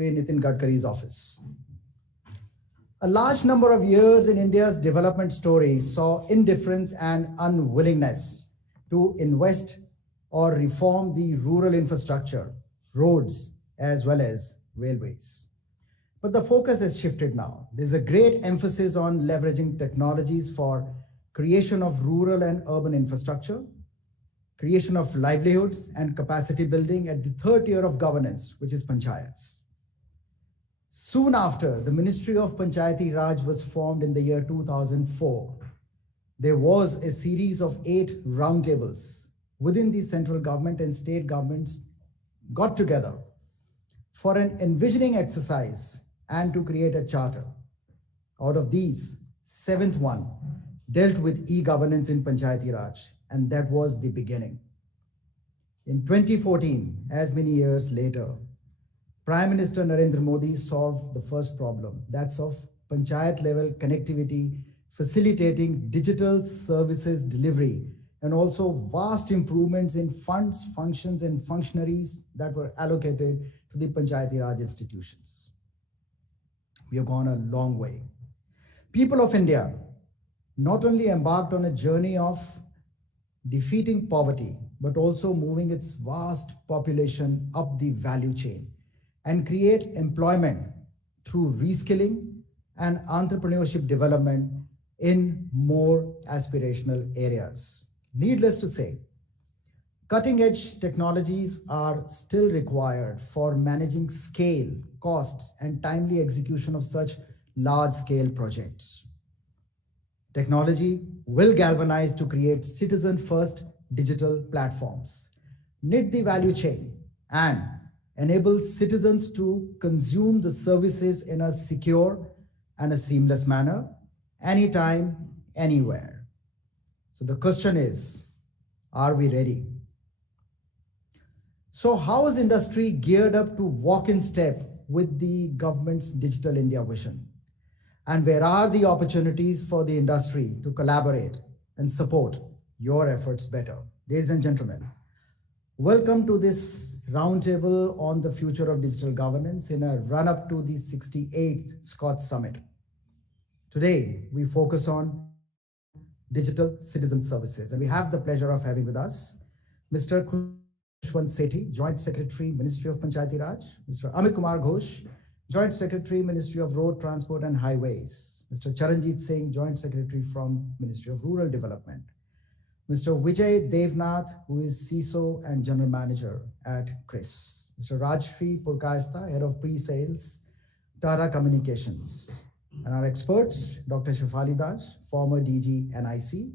Nitin Gadkari's office. A large number of years in India's development story saw indifference and unwillingness to invest or reform the rural infrastructure, roads, as well as railways. But the focus has shifted now. There's a great emphasis on leveraging technologies for creation of rural and urban infrastructure, creation of livelihoods and capacity building at the third tier of governance, which is panchayats. Soon after, the Ministry of Panchayati Raj was formed in the year 2004. There was a series of 8 roundtables within the central government and state governments got together for an envisioning exercise and to create a charter. Out of these, 7th one dealt with e-governance in Panchayati Raj, and that was the beginning. In 2014, as many years later, Prime Minister Narendra Modi solved the first problem, that's of panchayat level connectivity, facilitating digital services delivery, and also vast improvements in funds, functions, and functionaries that were allocated to the Panchayati Raj institutions. We have gone a long way. People of India not only embarked on a journey of defeating poverty, but also moving its vast population up the value chain and create employment through reskilling and entrepreneurship development in more aspirational areas. Needless to say, cutting-edge technologies are still required for managing scale, costs, and timely execution of such large-scale projects. Technology will galvanize to create citizen-first digital platforms, knit the value chain, and enable citizens to consume the services in a secure and a seamless manner, anytime, anywhere. So the question is, are we ready? So how is industry geared up to walk in step with the government's Digital India vision? And where are the opportunities for the industry to collaborate and support your efforts better? Ladies and gentlemen, welcome to this roundtable on the future of digital governance in a run-up to the 68th SKOCH Summit. Today, we focus on digital citizen services, and we have the pleasure of having with us Mr. Khushwant Sethi, Joint Secretary, Ministry of Panchayati Raj, Mr. Amit Kumar Ghosh, Joint Secretary, Ministry of Road Transport and Highways, Mr. Charanjit Singh, Joint Secretary from Ministry of Rural Development, Mr. Vijay Devnath, who is CISO and General Manager at CRIS, Mr. Rajshri Purkayastha, Head of Pre-Sales, Tata Communications, and our experts, Dr. Shefali Das, former DG NIC,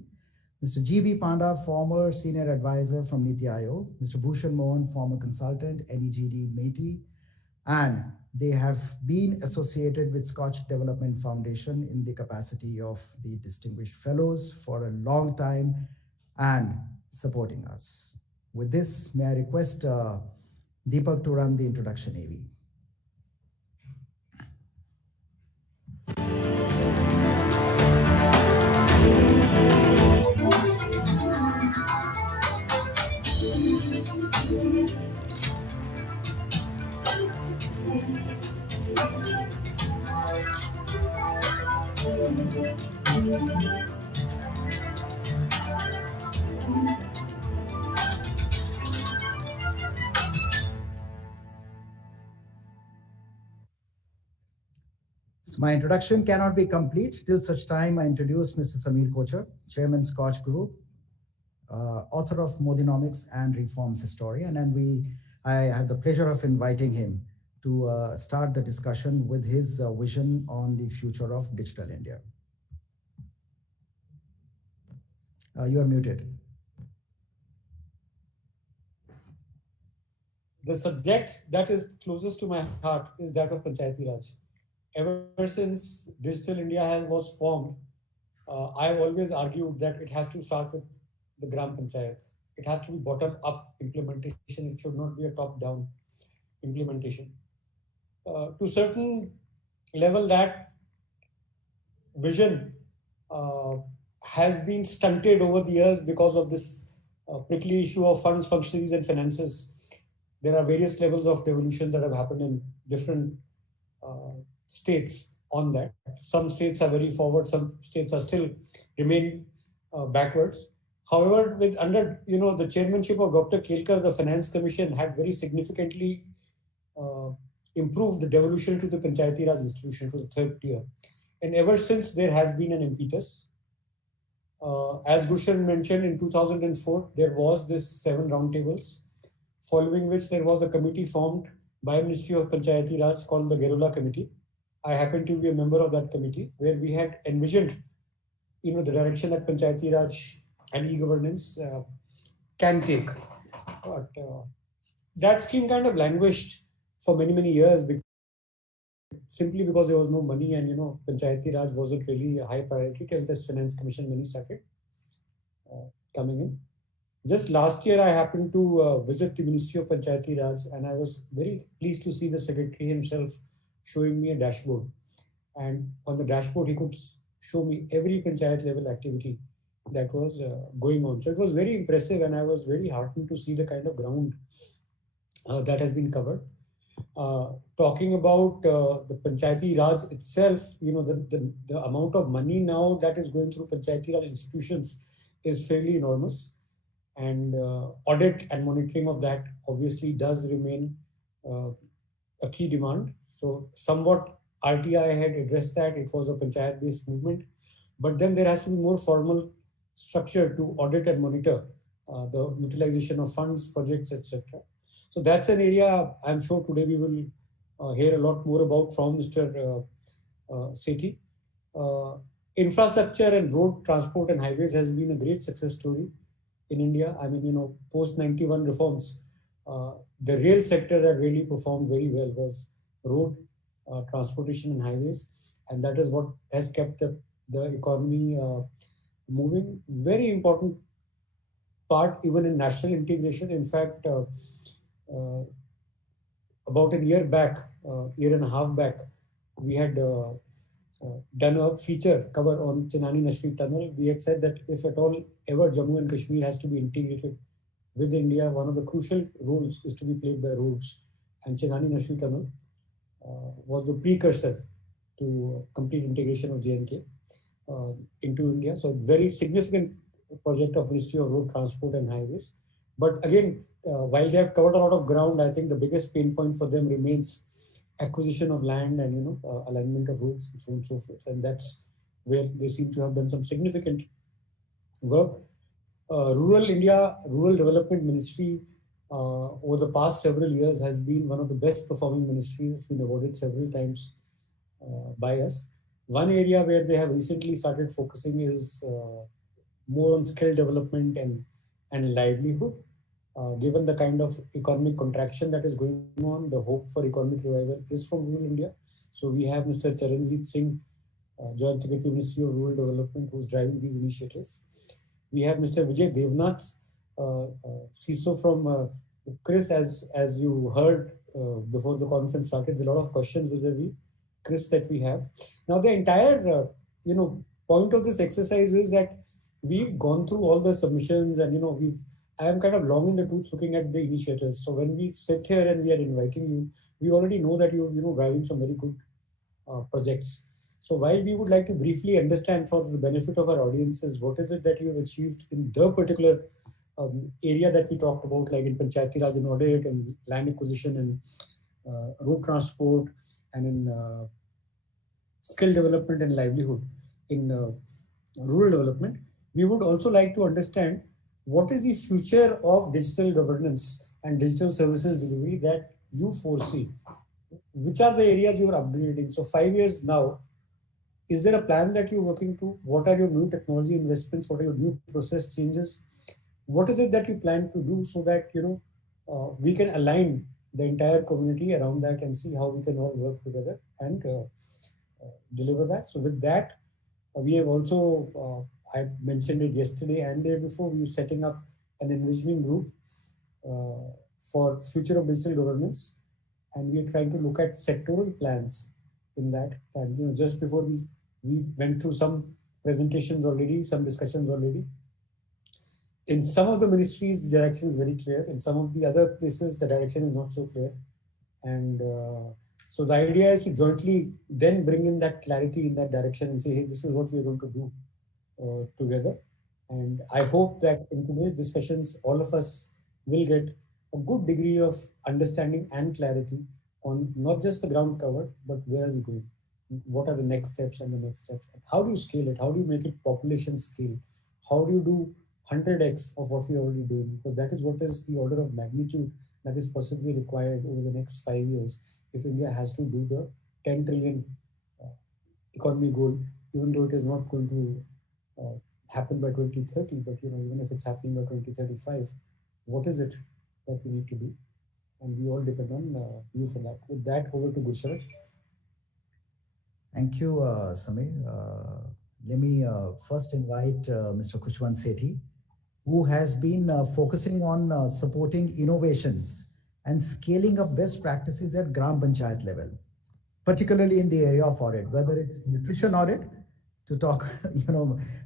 Mr. GB Panda, former Senior Advisor from Niti Aayog, Mr. Bhushan Mohan, former consultant, NEGD METI, and they have been associated with SKOCH Development Foundation in the capacity of the Distinguished Fellows for a long time and supporting us. With this, may I request Deepak to run the introduction, AV. So my introduction cannot be complete till such time I introduce Mr. Sameer Kochar, Chairman SKOCH Group, author of Modinomics and Reforms Historian, and I have the pleasure of inviting him to start the discussion with his vision on the future of digital India. You are muted. The subject that is closest to my heart is that of Panchayati Raj. Ever since Digital India was formed, I've always argued that it has to start with the Gram Panchayat. It has to be bottom-up implementation. It should not be a top-down implementation. To certain level, that vision has been stunted over the years because of this prickly issue of funds, functionaries, and finances. there are various levels of devolutions that have happened in different states on that. Some states are very forward, some states are still remain backwards. However, with under the chairmanship of Dr. Kelkar, the Finance Commission had very significantly uh, improved the devolution to the Panchayati Raj institution to the third tier. And ever since, there has been an impetus. As Gushan mentioned, in 2004, there was this 7 roundtables, following which there was a committee formed by Ministry of Panchayati Raj called the Gerula Committee. I happen to be a member of that committee, where we had envisioned, the direction that Panchayati Raj and e-governance can take. But that scheme kind of languished for many, many years simply because there was no money, and Panchayati Raj wasn't really a high priority till this Finance Commission money started coming in. Just last year, I happened to visit the Ministry of Panchayati Raj, and I was very pleased to see the secretary himself showing me a dashboard. And on the dashboard, he could show me every panchayat level activity that was going on. So it was very impressive, and I was very heartened to see the kind of ground that has been covered. Talking about the Panchayati Raj itself, the amount of money now that is going through Panchayati Raj institutions is fairly enormous. And audit and monitoring of that obviously does remain a key demand. So somewhat RTI had addressed that. It was a panchayat-based movement. But then there has to be more formal structure to audit and monitor the utilization of funds, projects, etc. So that's an area I'm sure today we will hear a lot more about from Mr. Sethi. Infrastructure and road transport and highways has been a great success story in India. I mean, post 91 reforms, the rail sector that really performed very well was road, transportation and highways. And that is what has kept the economy moving. Very important part even in national integration. In fact, about a year back, year and a half back, we had done a feature cover on Chenani Nashri Tunnel. We had said that if at all ever Jammu and Kashmir has to be integrated with India, one of the crucial roles is to be played by roads. And Chenani Nashri Tunnel was the precursor to complete integration of J&K into India. So very significant project of Ministry of Road Transport and Highways. But again, while they have covered a lot of ground, I think the biggest pain point for them remains acquisition of land and alignment of roads and so on and so forth. And that's where they seem to have done some significant work. Rural India, Rural Development Ministry over the past several years has been one of the best performing ministries. It's been awarded several times by us. One area where they have recently started focusing is more on skill development and livelihood. Given the kind of economic contraction that is going on, the hope for economic revival is from rural India. So we have Mr. Charanjit Singh, Joint Secretary, Ministry of Rural Development, who's driving these initiatives. We have Mr. Vijay Devnath, CISO from Chris, as you heard before the conference started, there are a lot of questions vis-a-vis Chris that we have. Now the entire point of this exercise is that we've gone through all the submissions and I am kind of long in the tooth looking at the initiatives. So when we sit here and we are inviting you, we already know that you're driving some very good projects. So while we would like to briefly understand for the benefit of our audiences, what is it that you have achieved in the particular area that we talked about, like in Panchayati Raj and audit and land acquisition and road transport and in skill development and livelihood in rural development, we would also like to understand what is the future of digital governance and digital services delivery that you foresee? Which are the areas you are upgrading? So 5 years now, is there a plan that you're working to? What are your new technology investments? What are your new process changes? What is it that you plan to do so that we can align the entire community around that and see how we can all work together and deliver that? So with that, we have also, I mentioned it yesterday and day before, we are setting up an envisioning group for future of digital governance. And we are trying to look at sectoral plans in that. And just before we went through some presentations already, some discussions already. in some of the ministries, the direction is very clear. In some of the other places, the direction is not so clear. And so the idea is to jointly then bring in that clarity in that direction and say, hey, this is what we're going to do together. And I hope that in today's discussions, all of us will get a good degree of understanding and clarity on not just the ground covered, but where are we going? What are the next steps and the next steps? How do you scale it? How do you make it population scale? How do you do 100x of what we're already doing? Because that is what is the order of magnitude that is possibly required over the next 5 years if India has to do the 10 trillion uh, economy goal, even though it is not going to happen by 2030, but even if it's happening by 2035, what is it that we need to do? And we all depend on you for that. With that, over to Gursarat. Thank you, Samir. Let me first invite Mr. Khushwant Sethi, who has been focusing on supporting innovations and scaling up best practices at Gram Panchayat level, particularly in the area of audit, whether it's nutrition audit, to talk,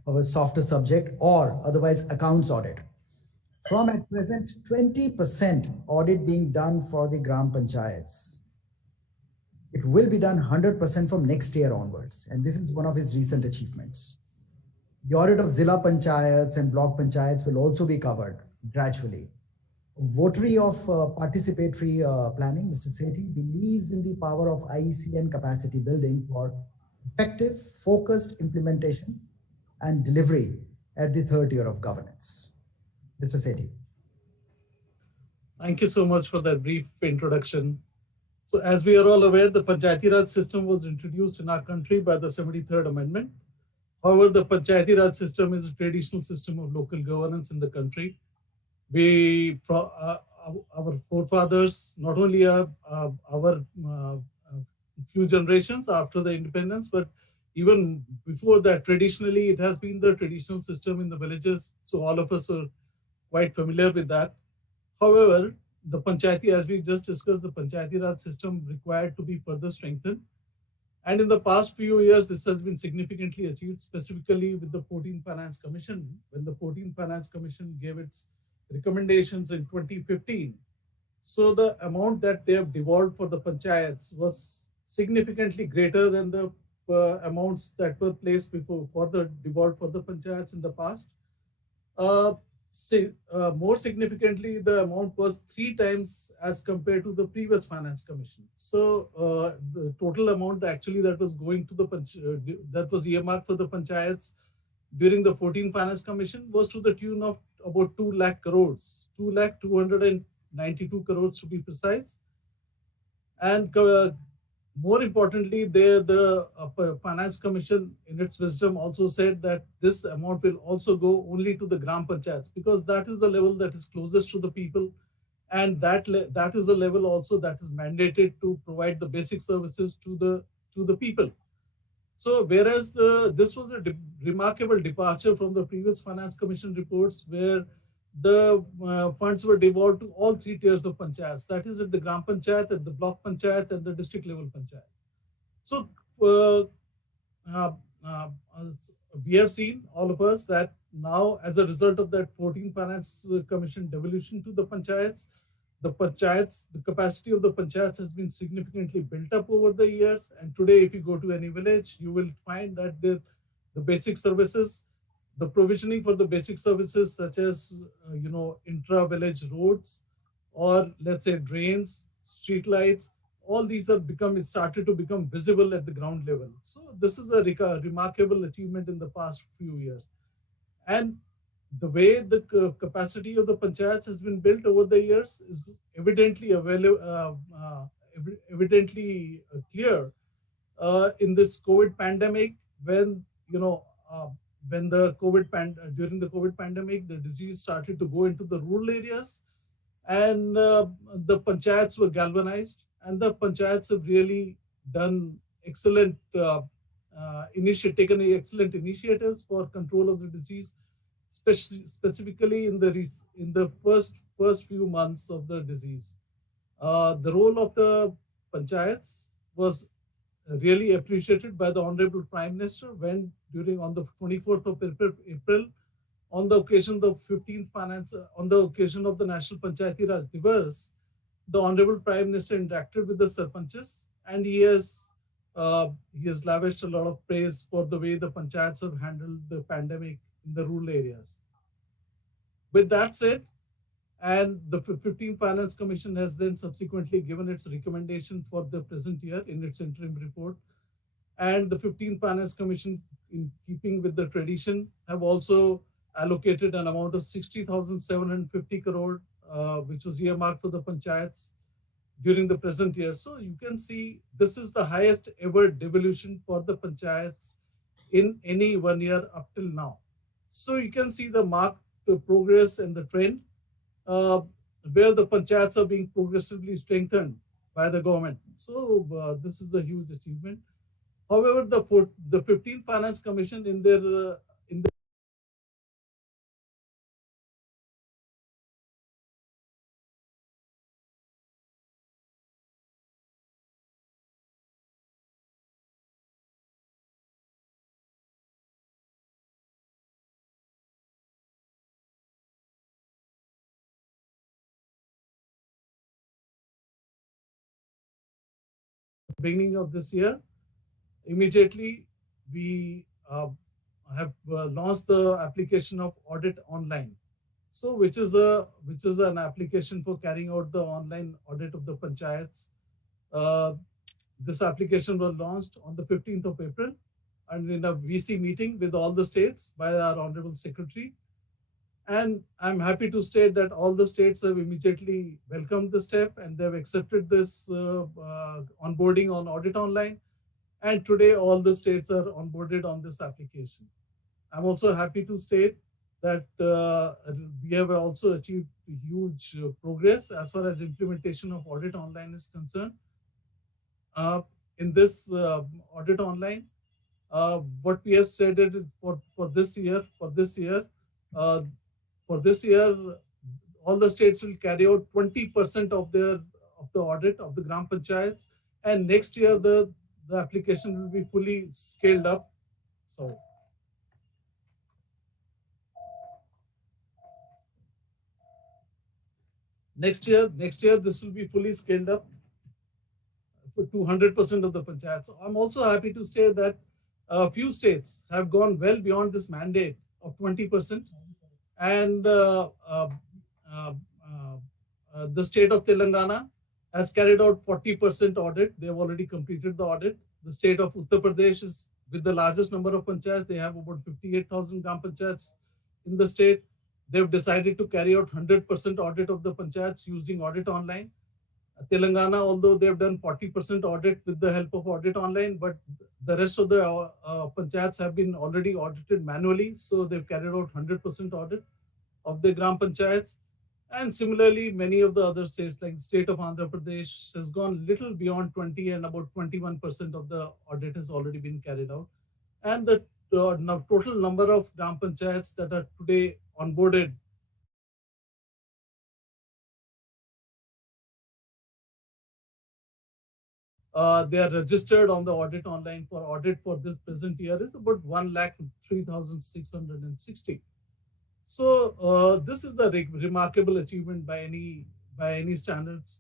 of a softer subject, or otherwise accounts audit. From at present 20% audit being done for the Gram Panchayats, it will be done 100% from next year onwards. And this is one of his recent achievements. The audit of Zilla Panchayats and Block Panchayats will also be covered gradually. Votary of participatory planning, Mr. Sethi believes in the power of IEC and capacity building for effective, focused implementation and delivery at the third year of governance. Mr. Sethi. Thank you so much for that brief introduction. So as we are all aware, the Panchayati Raj system was introduced in our country by the 73rd Amendment. However, the Panchayati Raj system is a traditional system of local governance in the country. Our forefathers, not only our few generations after the independence, but even before that, traditionally, it has been the traditional system in the villages. So all of us are quite familiar with that. However, the Panchayati, as we just discussed, the Panchayati Raj system required to be further strengthened. And in the past few years, this has been significantly achieved, specifically with the 14th Finance Commission. When the 14th Finance Commission gave its recommendations in 2015, so the amount that they have devolved for the panchayats was significantly greater than the amounts that were placed before for the devolved for the panchayats in the past. More significantly, the amount was 3 times as compared to the previous Finance Commission. So the total amount actually that was going to the that was earmarked for the panchayats during the 14th Finance Commission was to the tune of about 2 lakh crores, 2,292 crores to be precise. And more importantly, the Finance Commission, in its wisdom, also said that this amount will also go only to the Gram Panchayats, because that is the level that is closest to the people, and that is the level also that is mandated to provide the basic services to the people. So whereas this was a remarkable departure from the previous Finance Commission reports, where the funds were devolved to all 3 tiers of panchayats, that is at the Gram Panchayat, at the Block Panchayat, and the district level panchayat. So we have seen, all of us, that now as a result of that 14th Finance Commission devolution to the panchayats, the capacity of the panchayats has been significantly built up over the years. And today, if you go to any village, you will find that the basic services, the provisioning for the basic services such as, intra-village roads, or let's say drains, street lights, all these are started to become visible at the ground level. So this is a remarkable achievement in the past few years. And the way the capacity of the panchayats has been built over the years is evidently clear in this COVID pandemic, when during the COVID pandemic, the disease started to go into the rural areas, and the panchayats were galvanized, and the panchayats have really done excellent, taken excellent initiatives for control of the disease, specifically in the first few months of the disease. The role of the panchayats was really appreciated by the Honorable Prime Minister when on the 24th of April on the occasion of the 15th on the occasion of the National Panchayati Raj Divas, the Honorable Prime Minister interacted with the Sarpanches, and he has lavished a lot of praise for the way the panchayats have handled the pandemic in the rural areas. With that said, and the 15th Finance Commission has then subsequently given its recommendation for the present year in its interim report. And the 15th Finance Commission, in keeping with the tradition, have also allocated an amount of 60,750 crore, which was earmarked for the panchayats during the present year. So you can see this is the highest ever devolution for the panchayats in any 1 year up till now. So you can see the marked progress and the trend where the panchayats are being progressively strengthened by the government. So this is the huge achievement. However, the 15th Finance Commission in their beginning of this year, immediately we have launched the application of audit online. So which is an application for carrying out the online audit of the panchayats. This application was launched on the 15th of April and in a VC meeting with all the states by our Honorable Secretary. And I'm happy to state that all the states have immediately welcomed the step and they've accepted this onboarding on audit online. And today all the states are onboarded on this application. I'm also happy to state that we have also achieved huge progress as far as implementation of audit online is concerned. In this audit online, what we have said it for this year, all the states will carry out 20% of the audit of the Gram Panchayats, and next year the application will be fully scaled up. So next year this will be fully scaled up for 200% of the panchayats. So I'm also happy to state that a few states have gone well beyond this mandate of 20%, and the state of Telangana has carried out 40% audit. They have already completed the audit. The state of Uttar Pradesh is with the largest number of panchayats. They have about 58,000 gram panchayats in the state. They've decided to carry out 100% audit of the panchayats using audit online. Telangana, although they've done 40% audit with the help of audit online, but the rest of the panchayats have been already audited manually. So they've carried out 100% audit of the gram panchayats. And similarly, many of the other states, like the state of Andhra Pradesh, has gone little beyond 20, and about 21% of the audit has already been carried out. And the total number of gram panchayats that are today onboarded they are registered on the audit online for audit for this present year is about 1,03,660. So this is the remarkable achievement by any standards.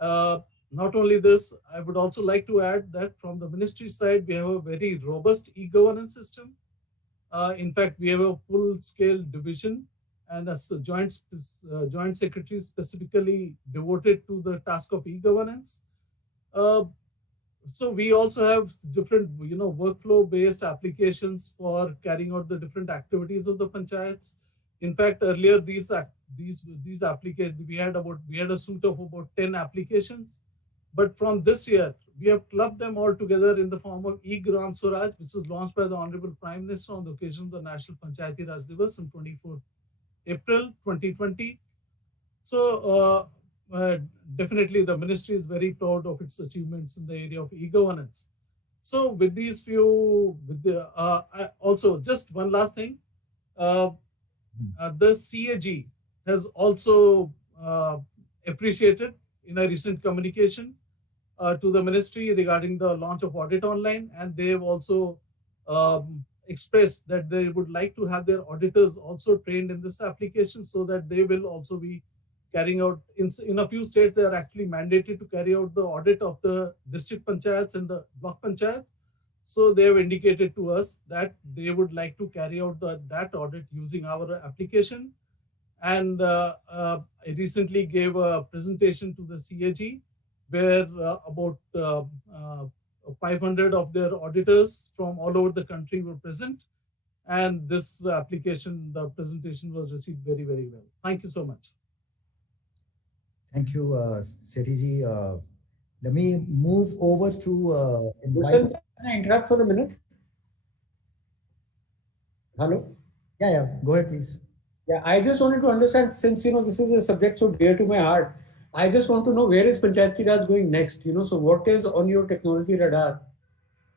Not only this, I would also like to add that from the ministry side, we have a very robust e-governance system. In fact, we have a full-scale division and as a joint secretary specifically devoted to the task of e-governance. So we also have different, workflow-based applications for carrying out the different activities of the panchayats. In fact, earlier these applications we had a suite of about 10 applications, but from this year we have clubbed them all together in the form of e-Gram Swaraj, which was launched by the Honorable Prime Minister on the occasion of the National Panchayati Raj Divas on 24th April 2020. So definitely the ministry is very proud of its achievements in the area of e-governance. So with these also just one last thing, the CAG has also appreciated in a recent communication to the ministry regarding the launch of audit online, and they have also expressed that they would like to have their auditors also trained in this application so that they will also be carrying out, in a few states, they are actually mandated to carry out the audit of the district panchayats and the block panchayats. So they have indicated to us that they would like to carry out that audit using our application. And I recently gave a presentation to the CAG where about 500 of their auditors from all over the country were present. And this application, the presentation was received very, very well. Thank you so much. Thank you, Sethiji. Let me move over to Listen, can I interrupt for a minute? Hello? Yeah, go ahead, please. Yeah, I just wanted to understand, since this is a subject so dear to my heart, I just want to know, where is Panchayati Raj going next? So what is on your technology radar?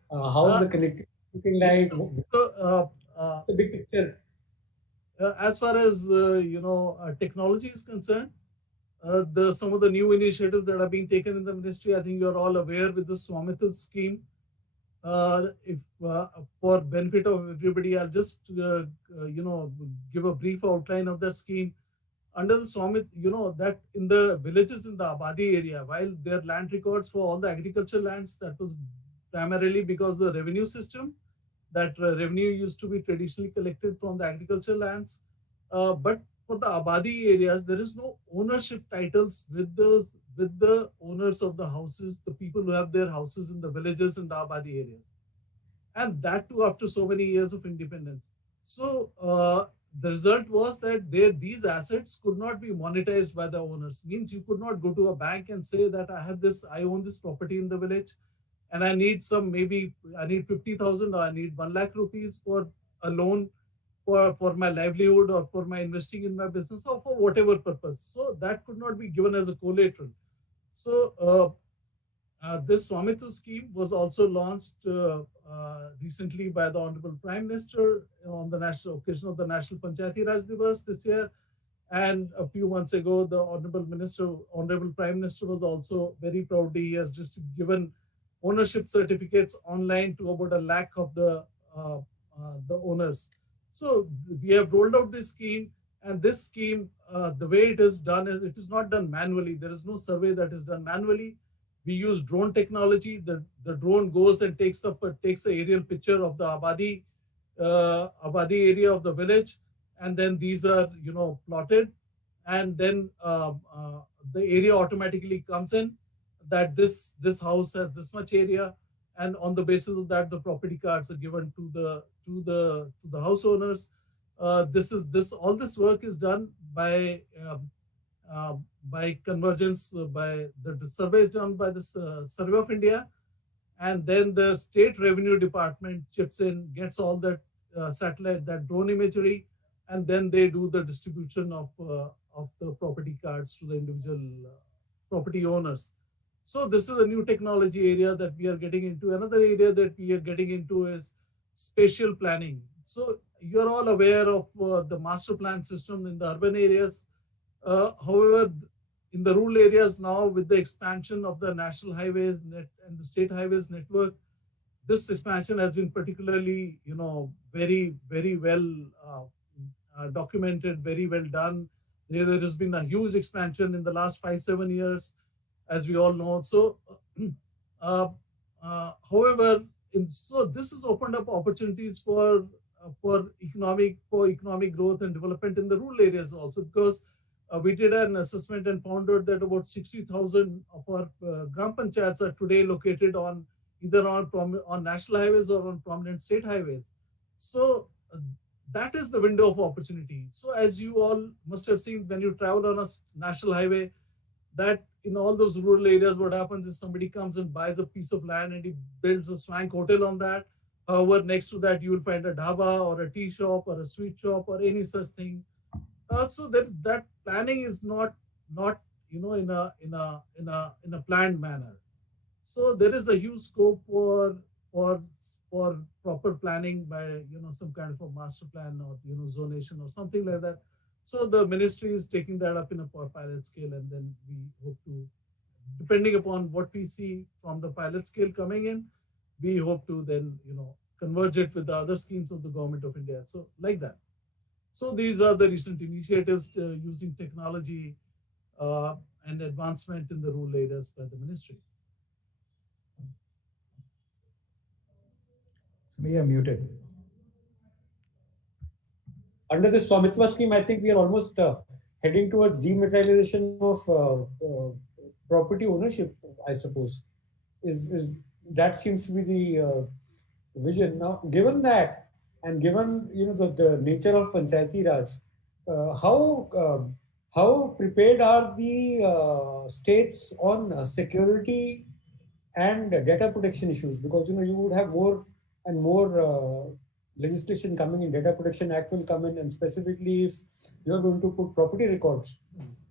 How is the connectivity looking like? The big picture. As far as technology is concerned, some of the new initiatives that are being taken in the ministry, I think you're all aware with the Swamithu Scheme. If for benefit of everybody, I'll just give a brief outline of that scheme. Under the Swamit, that in the villages in the Abadi area, while their land records for all the agricultural lands, that was primarily because the revenue system, that revenue used to be traditionally collected from the agricultural lands. But for the Abadi areas, there is no ownership titles with the owners of the houses, the people who have their houses in the villages in the Abadi areas. And that too after so many years of independence. So the result was that these assets could not be monetized by the owners. Means you could not go to a bank and say that I own this property in the village and I need I need 50,000 or I need 1 lakh rupees for a loan for my livelihood or for my investing in my business or for whatever purpose. So that could not be given as a collateral. So this Swamithu scheme was also launched recently by the Honorable Prime Minister on the national occasion of the National Panchayati Raj Divas this year. And a few months ago, the Honorable Prime Minister was also very proudly, he has just given ownership certificates online to about 1 lakh of the owners. So we have rolled out this scheme, and this scheme, the way it is done is it is not done manually. There is no survey that is done manually. We use drone technology. The drone goes and takes an aerial picture of the Abadi area of the village, and then these are plotted, and then the area automatically comes in that this house has this much area, and on the basis of that, the property cards are given to the house owners. All this work is done by convergence, by the surveys done by the Survey of India, and then the state revenue department chips in, gets all that satellite, that drone imagery, and then they do the distribution of the property cards to the individual property owners. So this is a new technology area that we are getting into. Another area that we are getting into is spatial planning. So you're all aware of the master plan system in the urban areas. However, in the rural areas now, with the expansion of the national highways and the state highways network, this expansion has been particularly, very, very well documented, very well done. There has been a huge expansion in the last 5-7 years, as we all know. So, however, so this has opened up opportunities for economic growth and development in the rural areas also, because we did an assessment and found out that about 60,000 of our gram panchayats are today located either on national highways or on prominent state highways. So that is the window of opportunity. So as you all must have seen when you travel on a national highway, that in all those rural areas, what happens is somebody comes and buys a piece of land and he builds a swank hotel on that. However, next to that, you will find a dhaba or a tea shop or a sweet shop or any such thing. So that planning is not in a planned manner. So there is a huge scope for proper planning by some kind of a master plan or zonation or something like that. So the ministry is taking that up in a pilot scale, and then we hope to, depending upon what we see from the pilot scale coming in, we hope to then converge it with the other schemes of the government of India. So like that. So these are the recent initiatives using technology and advancement in the rural areas by the ministry. We are muted. Under the Swamithu Scheme, I think we are almost heading towards dematerialization of property ownership, I suppose. Is that seems to be the vision. Now, given that, and given the nature of Panchayati Raj, how prepared are the states on security and data protection issues? Because you would have more and more legislation coming in. Data Protection Act will come in, and specifically if you are going to put property records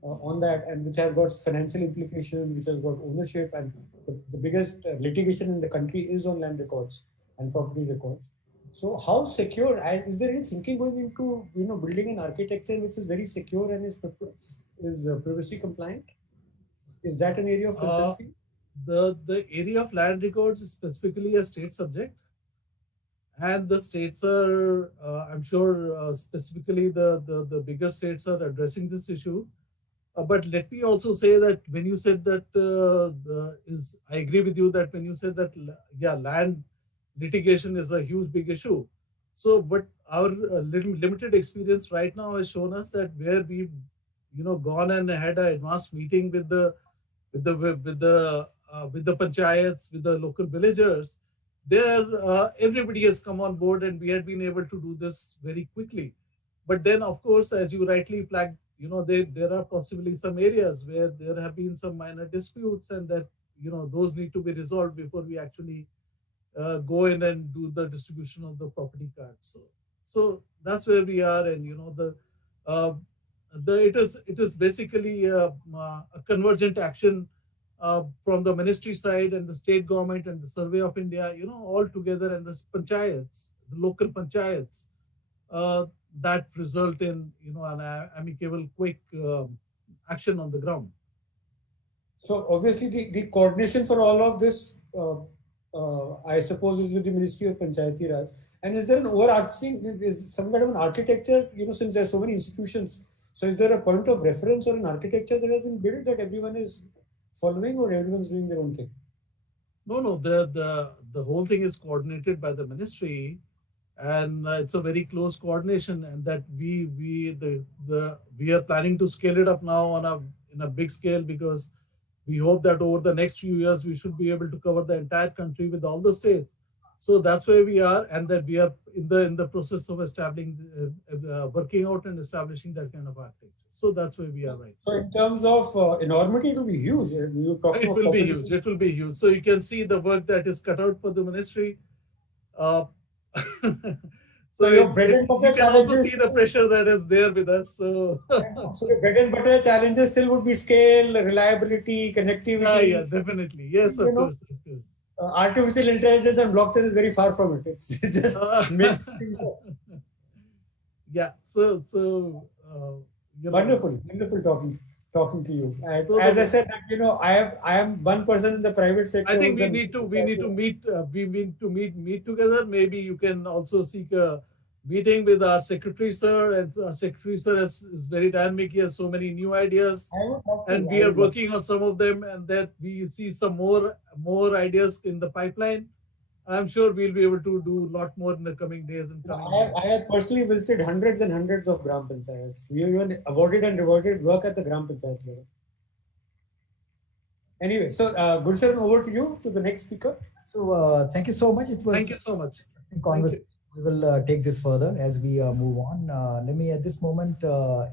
on that, and which has got financial implications, which has got ownership, and the biggest litigation in the country is on land records and property records. So how secure, and is there any thinking going into building an architecture which is very secure and is privacy compliant? Is that an area of concern for you? The area of land records is specifically a state subject, and the states are, I'm sure, specifically the bigger states are addressing this issue. But let me also say that when you said that I agree with you that when you said that, yeah, land litigation is a huge big issue. So, but our limited experience right now has shown us that where we've gone and had an advanced meeting with the panchayats, with the local villagers, there everybody has come on board, and we had been able to do this very quickly. But then, of course, as you rightly flagged, there are possibly some areas where there have been some minor disputes, and that those need to be resolved before we actually go in and do the distribution of the property cards. So that's where we are, and it is basically a convergent action from the ministry side and the state government and the Survey of India, all together, and the panchayats, the local panchayats, that result in an amicable, quick action on the ground. So obviously the coordination for all of this, I suppose, is with the Ministry of Panchayati Raj. And is there an overarching, is some kind of an architecture, since there are so many institutions, so is there a point of reference or an architecture that has been built that everyone is following, or everyone's doing their own thing? No, the whole thing is coordinated by the ministry, and it's a very close coordination, and that we are planning to scale it up now in a big scale, because we hope that over the next few years we should be able to cover the entire country with all the states. So that's where we are, and that we are in the process of establishing, working out and establishing that kind of architecture. So that's where we are right now. So in terms of enormity, it will be huge. It will be huge. It will be huge. So you can see the work that is cut out for the ministry. So your bread and butter you can also see the pressure that is there with us. So the bread and butter challenges still would be scale, reliability, connectivity. Yeah, definitely. Yes, of course. Artificial intelligence and blockchain is very far from it. It's just yeah. So wonderful talking to you. As I said, I am one person in the private sector. I think we need to meet together. Maybe you can also seek a meeting with our secretary sir, and our secretary sir is very dynamic. He has so many new ideas, and we are working on some of them, and that we see some more ideas in the pipeline. I'm sure we'll be able to do a lot more in the coming days and coming years. I have personally visited hundreds and hundreds of Gram Panchayats. We even awarded and rewarded work at the Gram Panchayat level. Anyway, so Gursharan, over to you, to the next speaker. So thank you so much. It was thank you so much. Conversation. We will take this further as we move on. Let me at this moment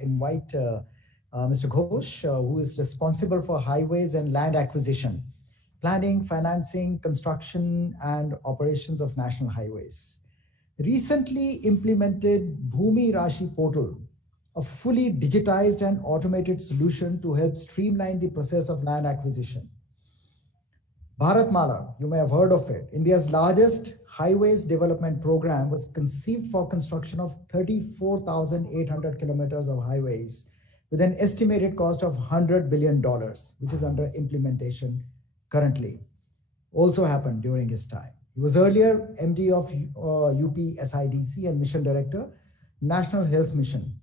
invite Mr. Ghosh, who is responsible for highways and land acquisition, planning, financing, construction, and operations of national highways. Recently implemented Bhumi Rashi portal, a fully digitized and automated solution to help streamline the process of land acquisition. Bharatmala, you may have heard of it. India's largest highways development program was conceived for construction of 34,800 kilometers of highways with an estimated cost of $100 billion, which is under implementation currently. Also happened during his time. He was earlier MD of UP-SIDC and Mission Director, National Health Mission.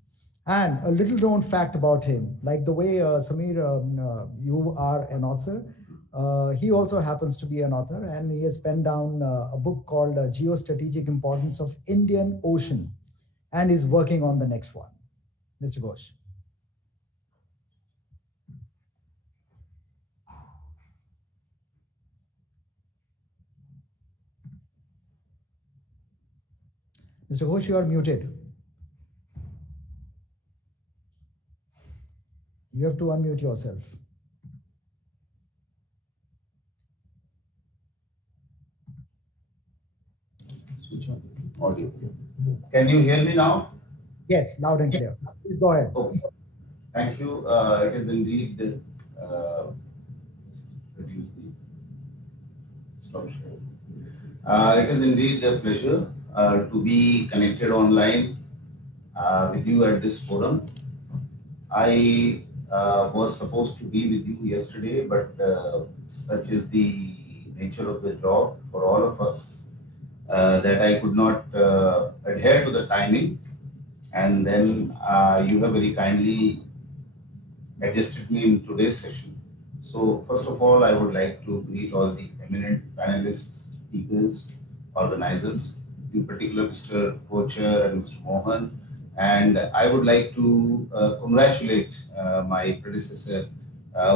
And a little known fact about him, like the way Samir, you are an author, he also happens to be an author, and he has penned down a book called Geostrategic Importance of Indian Ocean, and is working on the next one. Mr. Ghosh. Mr. Ghosh, you are muted. You have to unmute yourself. Switch on audio. Can you hear me now? Yes, loud and clear. Please go ahead. Okay. Thank you. It is indeed reduce the stop share. It is indeed a pleasure to be connected online with you at this forum. I was supposed to be with you yesterday, but such is the nature of the job for all of us that I could not adhere to the timing. And then you have very kindly adjusted me in today's session. So first of all, I would like to greet all the eminent panelists, speakers, organizers, in particular Mr. Kocher and Mr. Mohan. And I would like to congratulate my predecessor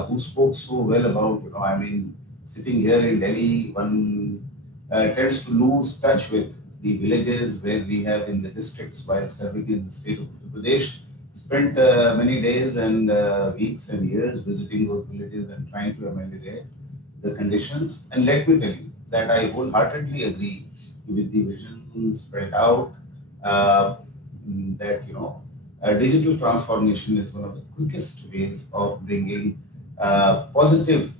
who spoke so well about, sitting here in Delhi, one tends to lose touch with the villages where we have in the districts while serving in the state of Uttar Pradesh. Spent many days and weeks and years visiting those villages and trying to ameliorate the conditions. And let me tell you that I wholeheartedly agree with the vision spread out that digital transformation is one of the quickest ways of bringing positive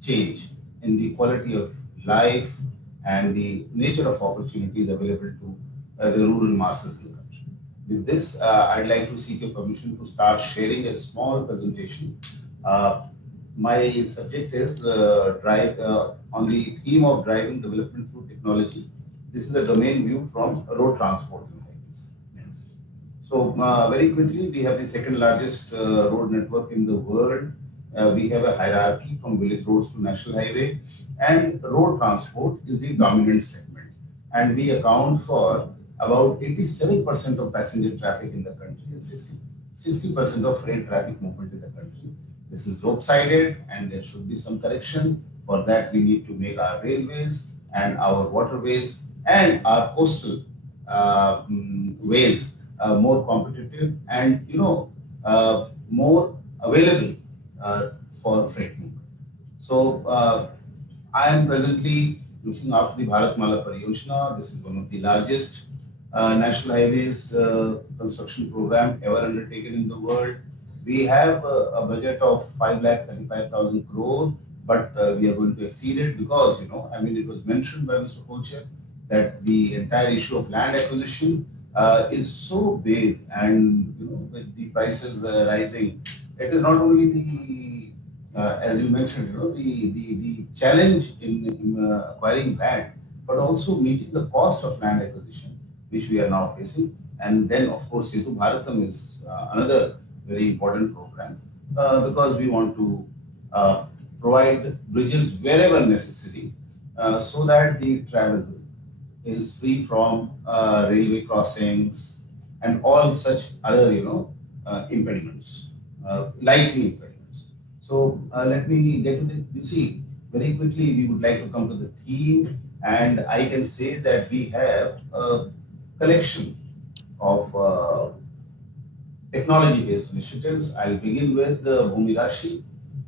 change in the quality of life and the nature of opportunities available to the rural masses in the country. With this, I'd like to seek your permission to start sharing a small presentation. My subject is on the theme of driving development through technology. This is the domain view from road transport and highways. So very quickly, we have the second largest road network in the world. We have a hierarchy from village roads to national highway, and road transport is the dominant segment. And we account for about 87% of passenger traffic in the country and 60% of freight traffic movement in the country. This is lopsided, and there should be some correction. For that, we need to make our railways and our waterways and our coastal ways more competitive and more available for freight movement. So I am presently looking after the Bharatmala Pariyojana. This is one of the largest national highways construction program ever undertaken in the world. We have a budget of 5,35,000 crore, but we are going to exceed it because, it was mentioned by Mr. Kocher that the entire issue of land acquisition is so big, and with the prices rising, it is not only the as you mentioned, the challenge in acquiring land, but also meeting the cost of land acquisition, which we are now facing. And then, of course, Setu Bharatam is another very important program because we want to provide bridges wherever necessary so that the travel is free from railway crossings and all such other, impediments, likely impediments. So let me get to the, you see, very quickly we would like to come to the theme, and I can say that we have a collection of technology-based initiatives. I'll begin with the Bhumi Rashi,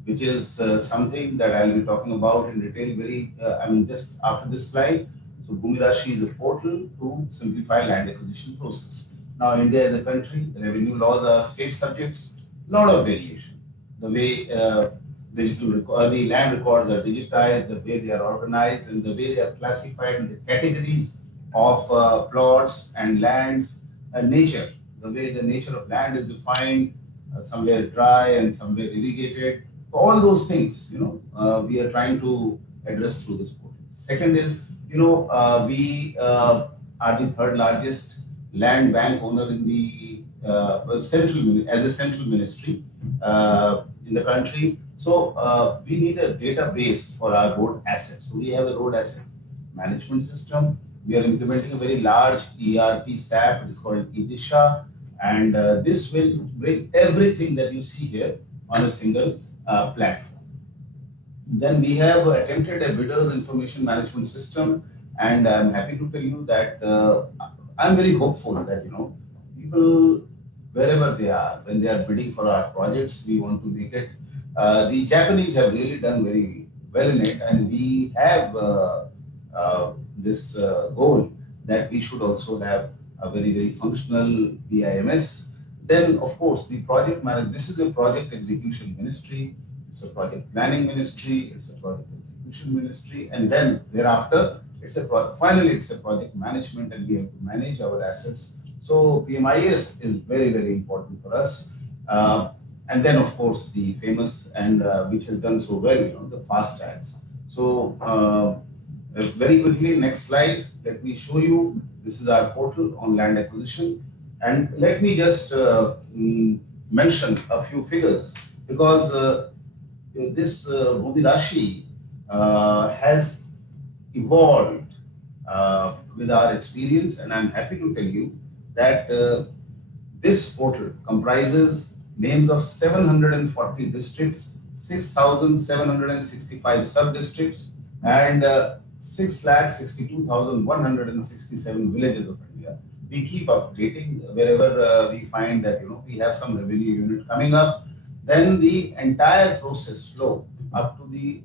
which is something that I'll be talking about in detail just after this slide. So Bhumi Rashi is a portal to simplify land acquisition process. Now India is a country, revenue laws are state subjects, lot of variation. The way the land records are digitized, the way they are organized, and the way they are classified in the categories of plots and lands and nature. The way the nature of land is defined, somewhere dry and somewhere irrigated. All those things, we are trying to address through this portal. Second is We are the third largest land bank owner in the as a central ministry in the country. So we need a database for our road assets. So we have a road asset management system. We are implementing a very large ERP SAP. It is called Idisha, and this will bring everything that you see here on a single platform. Then we have attempted a bidders information management system, and I'm happy to tell you that I'm very hopeful that people wherever they are, when they are bidding for our projects, we want to make it. The Japanese have really done very well in it, and we have this goal that we should also have a very functional BIMS. Then, of course, the project manager. This is a project execution ministry. It's a project planning ministry, it's a project execution ministry, and then thereafter, finally it's a project management, and we have to manage our assets. So PMIS is very important for us. And then, of course, the famous and which has done so well, the fast tags. So very quickly, next slide, let me show you. This is our portal on land acquisition. And let me just mention a few figures, because this Bhumi Rashi has evolved with our experience, and I'm happy to tell you that this portal comprises names of 740 districts, 6,765 sub-districts, and 6,62,167 villages of India. We keep updating wherever we find that we have some revenue unit coming up. Then the entire process flow up to the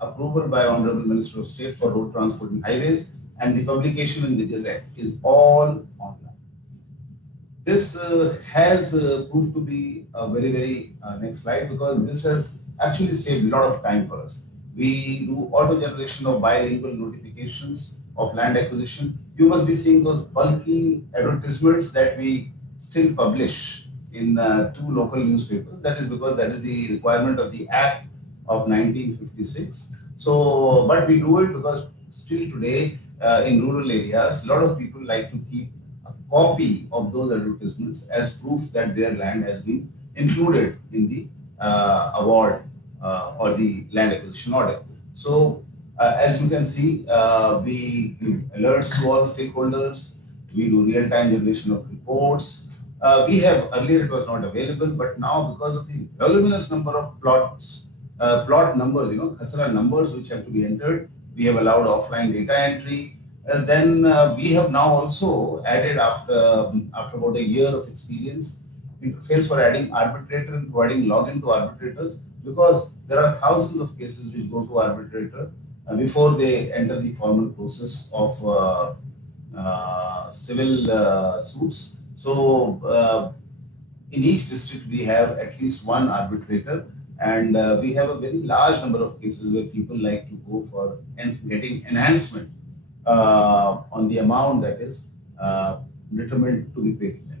approval by Honorable Minister of State for Road Transport and Highways and the publication in the Gazette is all online. This has proved to be a very next slide, because this has actually saved a lot of time for us. We do auto generation of bilingual notifications of land acquisition. You must be seeing those bulky advertisements that we still publish in 2 local newspapers. That is because that is the requirement of the Act of 1956. So, but we do it because still today in rural areas, a lot of people like to keep a copy of those advertisements as proof that their land has been included in the award or the land acquisition order. So, as you can see, we give alerts to all stakeholders. We do real-time generation of reports. We have, earlier it was not available, but now because of the voluminous number of plots, plot numbers, khasra numbers which have to be entered, we have allowed offline data entry. Then we have now also added, after about a year of experience, interface for adding arbitrator and providing login to arbitrators, because there are thousands of cases which go to arbitrator before they enter the formal process of civil suits. So in each district we have at least one arbitrator, and we have a very large number of cases where people like to go for getting enhancement on the amount that is determined to be paid to them.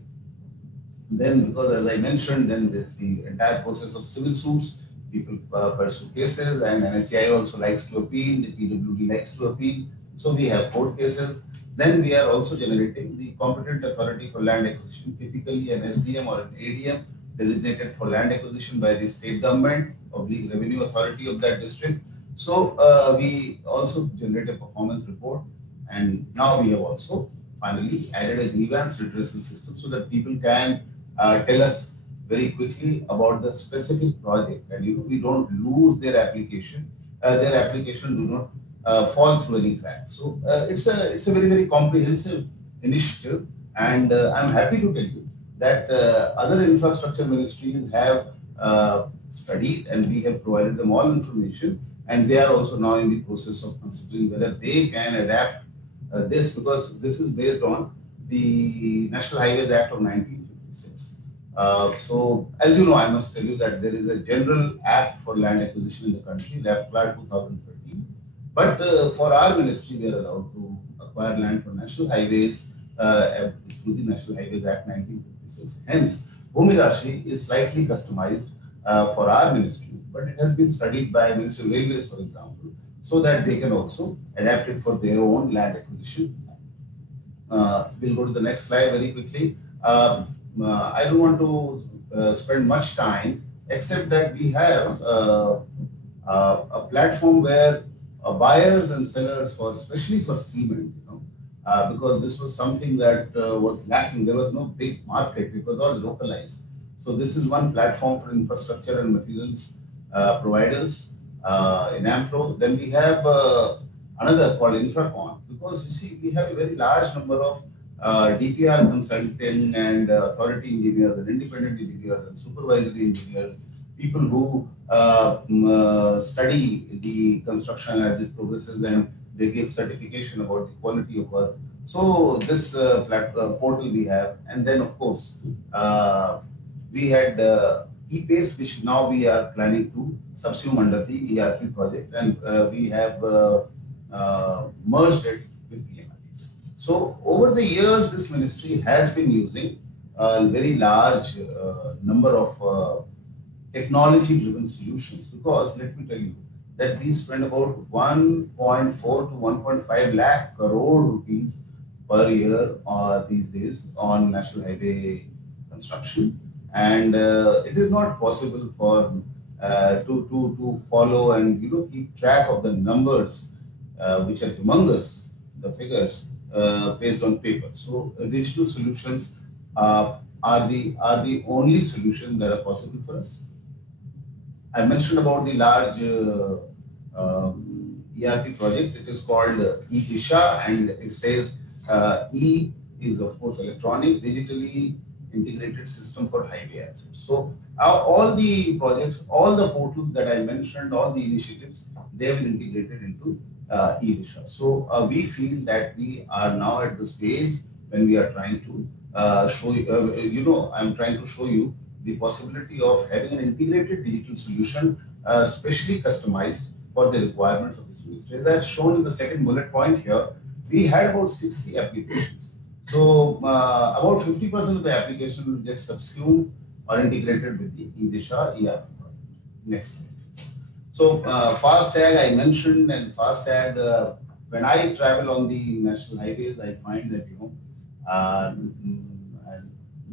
Then, because as I mentioned, then there's the entire process of civil suits. People pursue cases, and NHAI also likes to appeal, the PWD likes to appeal. So we have court cases. Then we are also generating the competent authority for land acquisition, typically an SDM or an ADM designated for land acquisition by the state government or the revenue authority of that district. So we also generate a performance report, and now we have also finally added a grievance redressal system so that people can tell us very quickly about the specific project, and we don't lose their application. Their application do not fall through any cracks. So it's a very comprehensive initiative, and I'm happy to tell you that other infrastructure ministries have studied, and we have provided them all information, and they are also now in the process of considering whether they can adapt this, because this is based on the National Highways Act of 1956. So, as you know, I must tell you that there is a general act for land acquisition in the country, LAFCLAR 2013. But for our ministry, we are allowed to acquire land for national highways through the National Highways Act 1956. Hence, Bhumi Rashi is slightly customized for our ministry, but it has been studied by Ministry of Railways, for example. so that they can also adapt it for their own land acquisition. We'll go to the next slide very quickly. I don't want to spend much time, except that we have a platform where buyers and sellers, for especially for cement, because this was something that was lacking. There was no big market. It was all localized. So this is one platform for infrastructure and materials providers in AMPRO. Then we have another called Infracon, because you see we have a very large number of DPR consulting and authority engineers and independent engineers and supervisory engineers, people who study the construction as it progresses, and they give certification about the quality of work. So this portal we have, and then of course we had ePace, which now we are planning to subsume under the ERP project, and we have merged it with PMIs. So over the years, this ministry has been using a very large number of technology-driven solutions, because let me tell you that we spend about 1.4 to 1.5 lakh crore rupees per year these days on national highway construction, and it is not possible for to follow and keep track of the numbers, which are humongous, the figures based on paper. So digital solutions are the only solution that are possible for us. I mentioned about the large ERP project. It is called eDisha, and it says E is of course electronic, digitally integrated system for highway assets. So all the projects, all the portals that I mentioned, all the initiatives, they have been integrated into eDisha. So we feel that we are now at the stage when we are trying to show you, I'm trying to show you the possibility of having an integrated digital solution, specially customized for the requirements of this ministry. As I've shown in the second bullet point here, we had about 60 applications. So about 50% of the application will get subsumed or integrated with the eDisha ERP project. Next slide. So FASTag I mentioned, and FASTag, when I travel on the national highways, I find that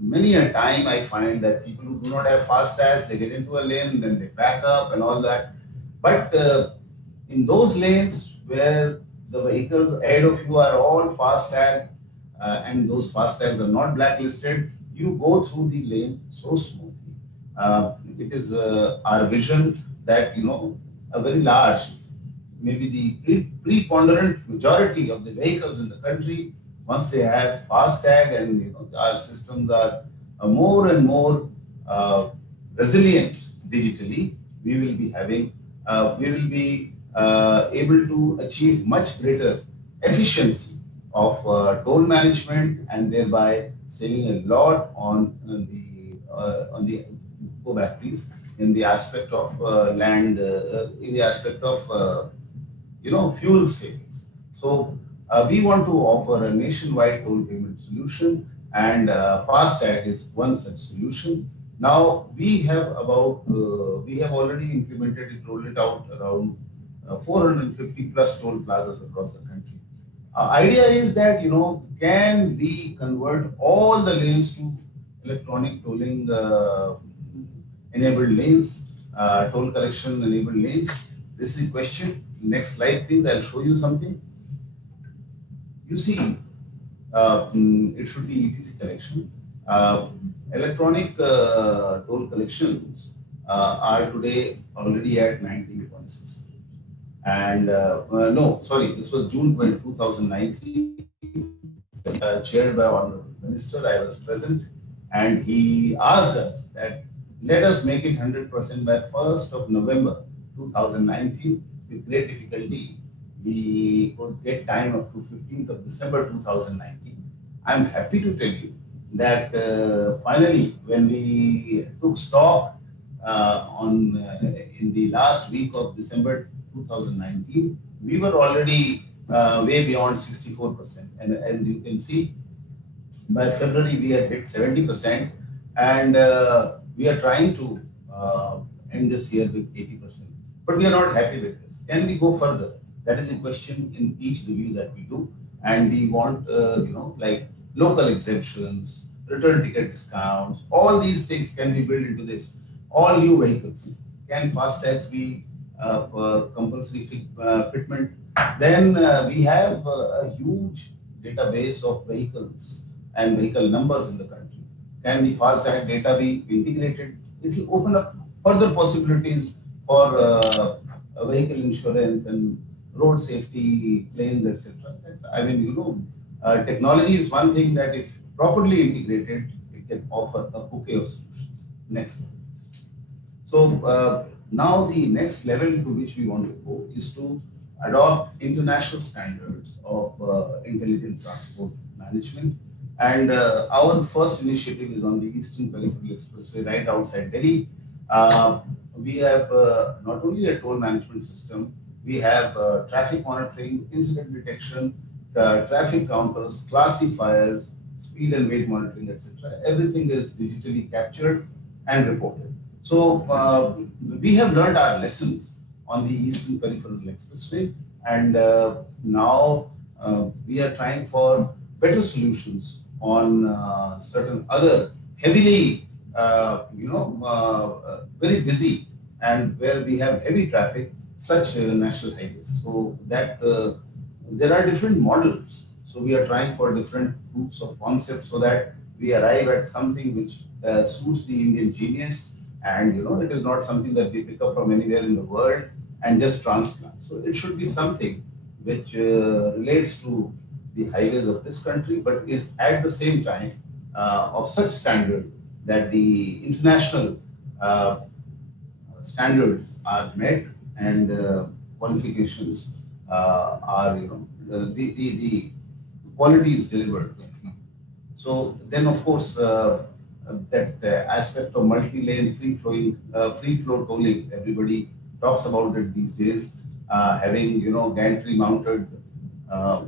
many a time I find that people who do not have FASTags, they get into a lane, then they back up and all that. But in those lanes where the vehicles ahead of you are all FASTag, and those FASTags are not blacklisted, you go through the lane so smoothly. It is our vision that a very large, maybe the preponderant majority of the vehicles in the country, once they have FASTag, and our systems are more and more resilient digitally, we will be having, we will be able to achieve much greater efficiency of toll management, and thereby saving a lot on the go back please, in the aspect of land, in the aspect of fuel savings. So we want to offer a nationwide toll payment solution, and FASTag is one such solution. Now we have about we have already implemented it, rolled it out around 450 plus toll plazas across the country. Idea is that can we convert all the lanes to electronic tolling enabled lanes, toll collection enabled lanes? This is the question. Next slide, please. I'll show you something. You see, it should be ETC collection. Electronic toll collections are today already at 19.6. And no, sorry, this was June 2019, chaired by Honorable Minister. I was present, and he asked us that let us make it 100% by 1st of November 2019. With great difficulty, we could get time up to 15th of December 2019. I'm happy to tell you that finally, when we took stock in the last week of December 2019, we were already way beyond 64%. And you can see, by February, we had hit 70%, and we are trying to end this year with 80%. But we are not happy with this. Can we go further? That is the question in each review that we do. And we want, like local exemptions, return ticket discounts, all these things can be built into this. All new vehicles, can FASTags be compulsory fitment? Then we have a huge database of vehicles and vehicle numbers in the country. Can the FASTag data be integrated? It will open up further possibilities for vehicle insurance and road safety claims, etc. I mean, technology is one thing that if properly integrated, it can offer a bouquet of solutions. Next slide, please. So now the next level to which we want to go is to adopt international standards of intelligent transport management. And our first initiative is on the Eastern Peripheral Expressway right outside Delhi. We have not only a toll management system, we have traffic monitoring, incident detection, traffic counters, classifiers, speed and weight monitoring, etc. Everything is digitally captured and reported. So we have learned our lessons on the Eastern Peripheral Expressway, and now we are trying for better solutions on certain other heavily, very busy and where we have heavy traffic, such national highways. So that there are different models. So we are trying for different proofs of concept so that we arrive at something which suits the Indian genius, and it is not something that we pick up from anywhere in the world and just transplant. So it should be something which relates to the highways of this country, but is at the same time of such standard that the international standards are met and qualifications are, the quality is delivered. So then, of course, that aspect of multi-lane free flow tolling, everybody talks about it these days. Having gantry-mounted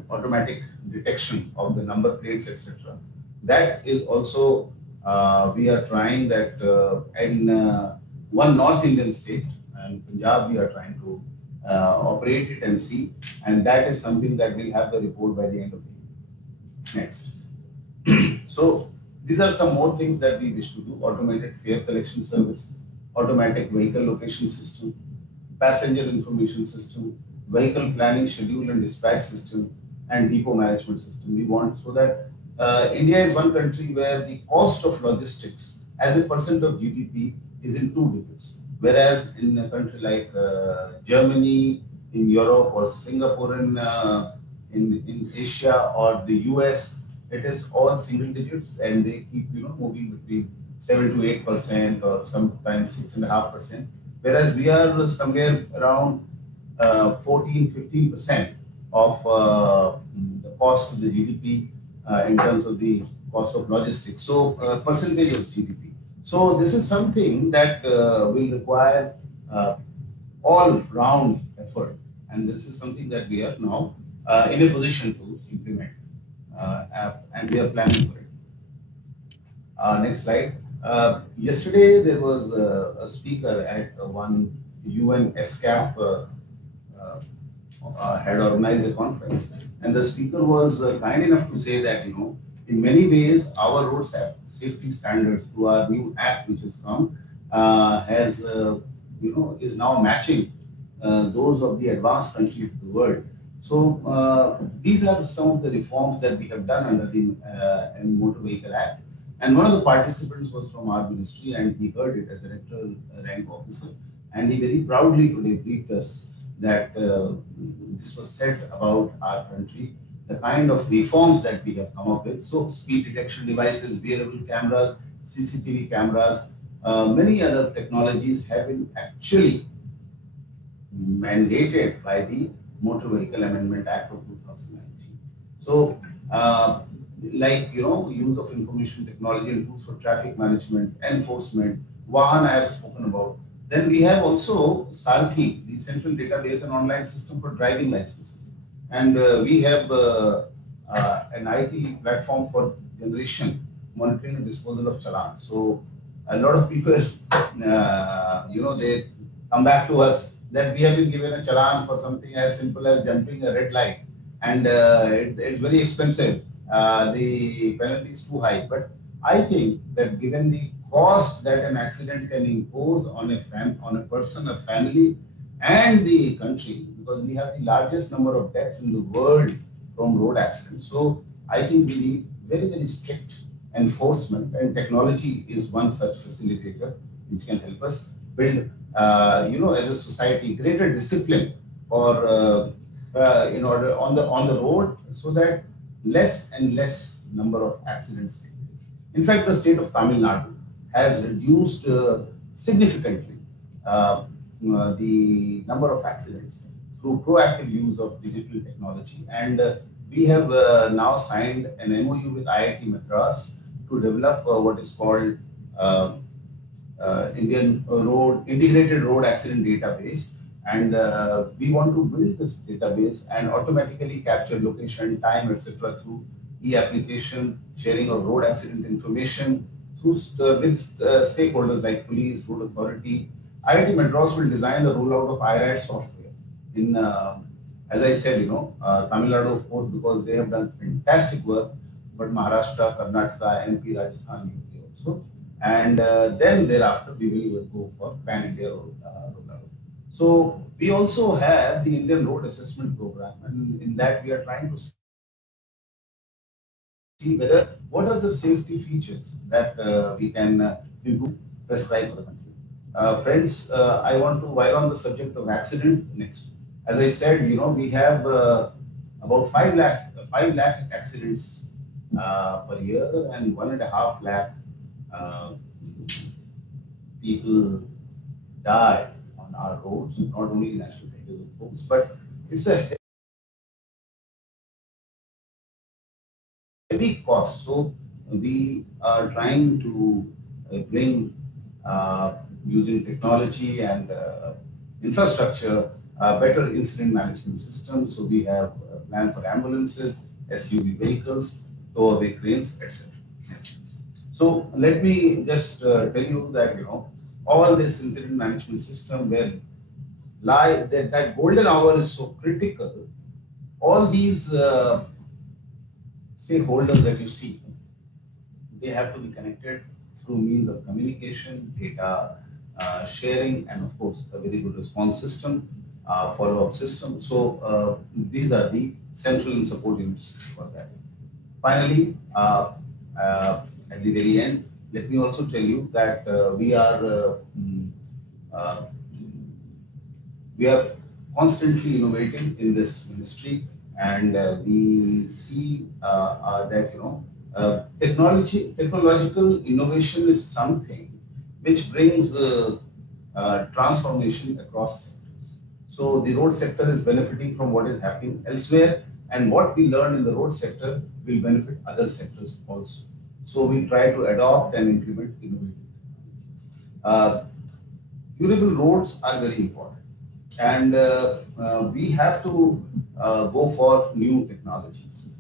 automatic detection of the number plates, etc. That is also we are trying that in one North Indian state, and Punjab, we are trying to operate it and see, and that is something that we'll have the report by the end of the year. Next. So these are some more things that we wish to do: automated fare collection service, automatic vehicle location system, passenger information system, vehicle planning, schedule and dispatch system, and depot management system. We want so that India is one country where the cost of logistics as a percent of GDP is in 2 digits, whereas in a country like Germany, in Europe, or Singapore, in Asia, or the US, it is all single digits, and they keep moving between 7 to 8%, or sometimes 6.5%, whereas we are somewhere around 14-15% of the cost to the GDP in terms of the cost of logistics. So percentage of GDP. So this is something that will require all-round effort, and this is something that we are now in a position to implement, and we are planning for it. Next slide. Yesterday there was a speaker at one UN SKAP had organized a conference, and the speaker was kind enough to say that in many ways our road safety standards through our new app which has come has is now matching those of the advanced countries of the world. So these are some of the reforms that we have done under the Motor Vehicle Act. And one of the participants was from our ministry, and he heard it, a director rank officer, and he very proudly today briefed us that this was said about our country, the kind of reforms that we have come up with. So speed detection devices, wearable cameras, CCTV cameras, many other technologies have been actually mandated by the Motor Vehicle Amendment Act of 2019. So use of information technology and tools for traffic management, enforcement, Vahan I have spoken about. Then we have also Sarthi, the central database and online system for driving licenses. And we have an IT platform for generation, monitoring and disposal of challans. So a lot of people, they come back to us that we have been given a challan for something as simple as jumping a red light, and it's very expensive. The penalty is too high. But I think that given the cost that an accident can impose on on a person, a family, and the country, because we have the largest number of deaths in the world from road accidents. So I think we need very, very strict enforcement, and technology is one such facilitator which can help us build, as a society, greater discipline for in order on the road, so that less and less number of accidents take place. In fact, the state of Tamil Nadu has reduced significantly the number of accidents through proactive use of digital technology, and we have now signed an MOU with IIT Madras to develop what is called Indian Integrated Road Accident Database. And we want to build this database and automatically capture location, time, etc. through e-application, sharing of road accident information through with stakeholders like police, road authority. IIT Madras will design the rollout of IRAD software in, as I said, Tamil Nadu, of course, because they have done fantastic work, but Maharashtra, Karnataka, MP, Rajasthan, UP also. And then thereafter, we will go for pan-India rollout. So we also have the Indian Road Assessment Program, and in that we are trying to see what are the safety features that we can improve, prescribe for the country. Friends, I want to, while on the subject of accident, next, as I said, we have about 5 lakh accidents per year, and 1.5 lakh people die on our roads, not only national highways, of course, but it's a heavy cost. So we are trying to bring, using technology and infrastructure, better incident management systems. So we have a plan for ambulances, SUV vehicles, tow-away cranes, etc. So let me just tell you that all this incident management system where that golden hour is so critical. All these stakeholders that you see, they have to be connected through means of communication, data sharing, and of course a very good response system, follow-up system. So these are the central and support units for that. Finally, at the very end, let me also tell you that we are constantly innovating in this ministry, and we see that technological innovation is something which brings transformation across sectors. So the road sector is benefiting from what is happening elsewhere, and what we learn in the road sector will benefit other sectors also. So we try to adopt and implement innovative technologies. Durable roads are very important, and we have to go for new technologies.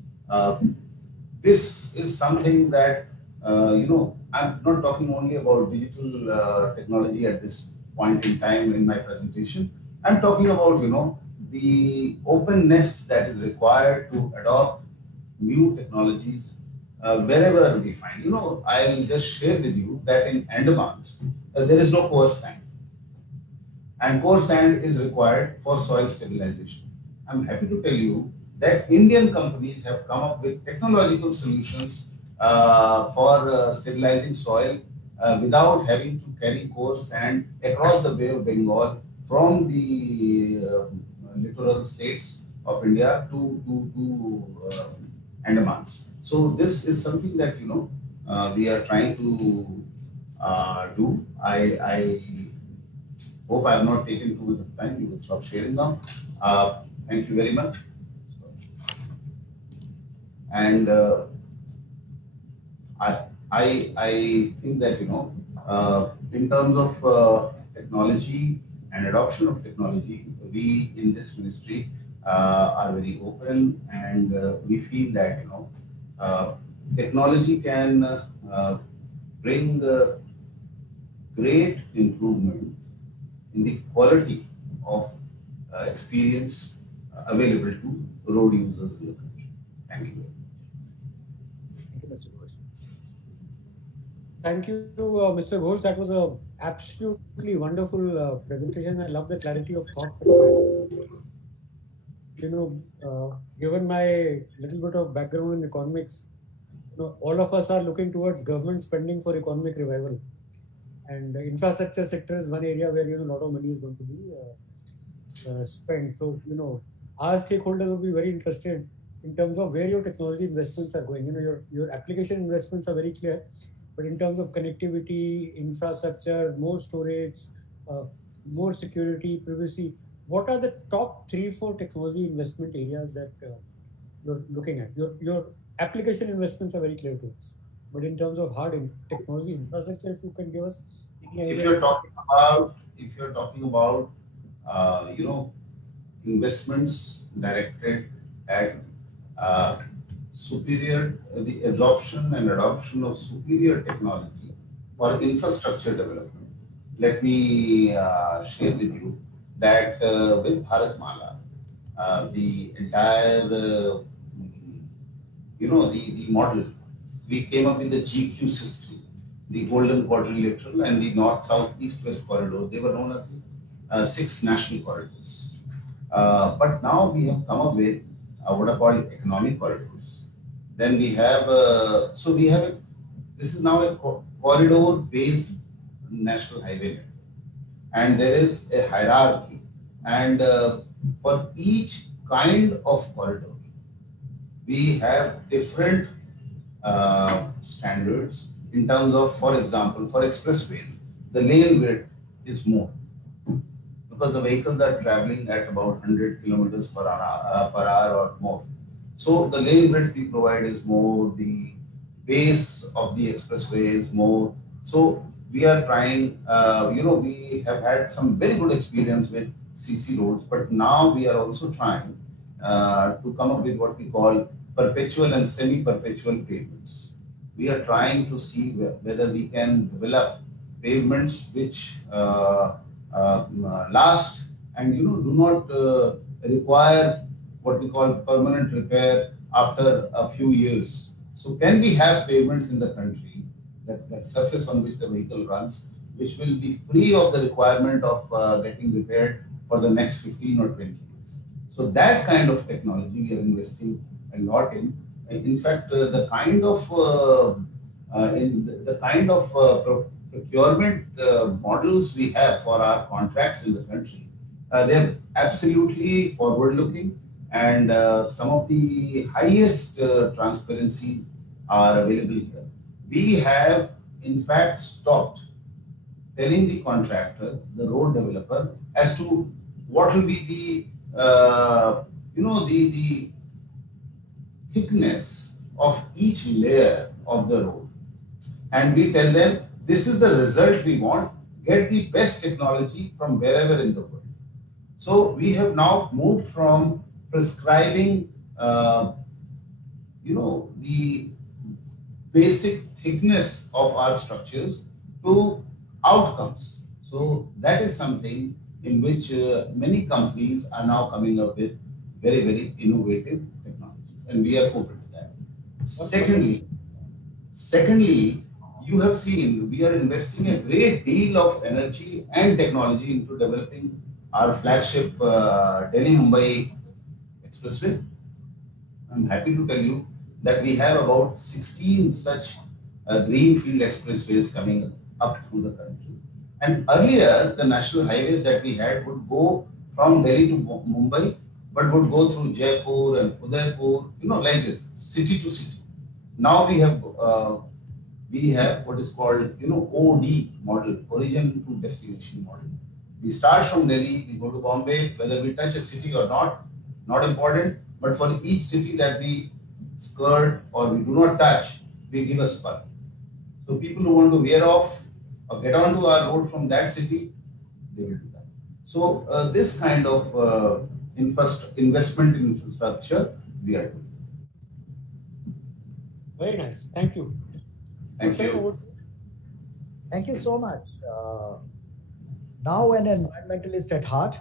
This is something that, I'm not talking only about digital technology at this point in time in my presentation. I'm talking about, the openness that is required to adopt new technologies wherever we find. I'll just share with you that in Andamans, there is no coarse sand. And coarse sand is required for soil stabilization. I'm happy to tell you that Indian companies have come up with technological solutions for stabilizing soil without having to carry coarse sand across the Bay of Bengal from the littoral states of India to Andamans. So this is something that we are trying to do. I hope I have not taken too much of time. You will stop sharing now. Thank you very much. And I think that in terms of technology and adoption of technology, we in this ministry are very open, and we feel that technology can bring great improvement in the quality of experience available to road users in the country. Thank you very much. Thank you, Mr. Ghosh. Thank you, Mr. Ghosh. That was a absolutely wonderful presentation. I love the clarity of thought that you had. Given my little bit of background in economics, all of us are looking towards government spending for economic revival. And the infrastructure sector is one area where, a lot of money is going to be spent. So, our stakeholders will be very interested in terms of where your technology investments are going. Your application investments are very clear, but in terms of connectivity, infrastructure, more storage, uh, more security, privacy, what are the top 3, 4 technology investment areas that you're looking at? Your application investments are very clear to us, but in terms of technology infrastructure, if you can give us any If idea. you're talking about, investments directed at the absorption and adoption of superior technology for infrastructure development, let me share with you that with Bharatmala, the entire, the model, we came up with the GQ system, the Golden Quadrilateral and the North, South, East, West corridors. They were known as the 6 national corridors. But now we have come up with what are called economic corridors. Then we have, this is now a corridor-based national highway network. And there is a hierarchy. And for each kind of corridor, we have different standards in terms of, for example, for expressways, the lane width is more because the vehicles are traveling at about 100 kilometers per hour or more. So the lane width we provide is more, the base of the expressway is more. So we are trying, we have had some very good experience with CC roads, but now we are also trying to come up with what we call perpetual and semi-perpetual pavements. We are trying to see whether we can develop pavements which last and do not require what we call permanent repair after a few years. So can we have pavements in the country, that surface on which the vehicle runs, which will be free of the requirement of getting repaired for the next 15 or 20 years? So that kind of technology we are investing a lot in. In fact, the kind of procurement models we have for our contracts in the country, they're absolutely forward-looking, and some of the highest transparencies are available here. We have, in fact, stopped telling the contractor, the road developer, as to what will be the thickness of each layer of the road. And we tell them, this is the result we want, get the best technology from wherever in the world. So we have now moved from prescribing, the basic thickness of our structures to outcomes. So that is something in which many companies are now coming up with very, very innovative technologies, and we are open to that. Secondly, you have seen we are investing a great deal of energy and technology into developing our flagship Delhi-Mumbai expressway. I'm happy to tell you that we have about 16 such greenfield expressways coming up through the country. And earlier, the national highways that we had would go from Delhi to Mumbai, but would go through Jaipur and Udaipur, like this, city to city. Now we have what is called, OD model, origin to destination model. We start from Delhi, we go to Bombay, whether we touch a city or not important, but for each city that we skirt or we do not touch, we give a spur. So people who want to veer off or get onto our road from that city, they will do that. So this kind of investment in infrastructure, we are doing. Very nice. Thank you. Thank you. Thank you so much. Now an environmentalist at heart,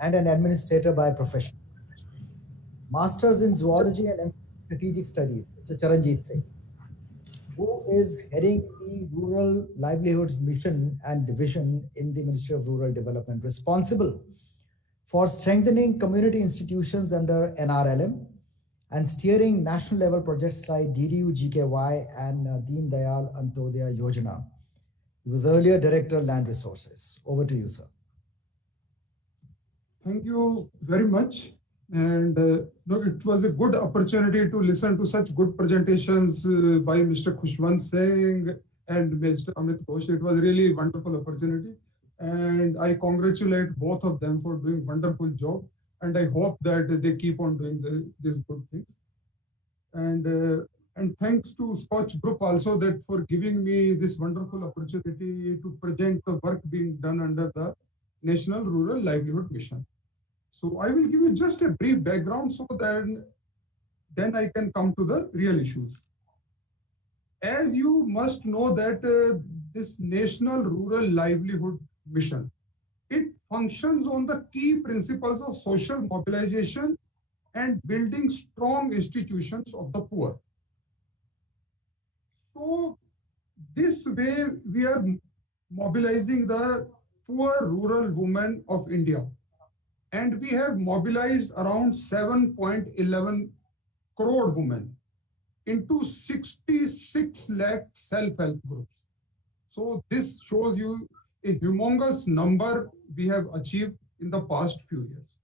and an administrator by profession. Masters in Zoology and Strategic Studies, Mr. Charanjit Singh, who is heading the Rural Livelihoods Mission and Division in the Ministry of Rural Development, responsible for strengthening community institutions under NRLM and steering national level projects like DDU GKY and Deen Dayal Antyodaya Yojana. He was earlier Director Land Resources. Over to you, sir. Thank you very much. And no, it was a good opportunity to listen to such good presentations by Mr. Khushwant Singh and Mr. Amit Ghosh. It was really a wonderful opportunity. And I congratulate both of them for doing wonderful job. And I hope that they keep on doing these good things. And thanks to SKOCH Group also that for giving me this wonderful opportunity to present the work being done under the National Rural Livelihood Mission. So I will give you just a brief background so that then I can come to the real issues. As you must know that this National Rural Livelihood Mission, it functions on the key principles of social mobilization and building strong institutions of the poor. So this way we are mobilizing the poor rural women of India. And we have mobilized around 7.11 crore women into 66 lakh self-help groups. So this shows you a humongous number we have achieved in the past few years.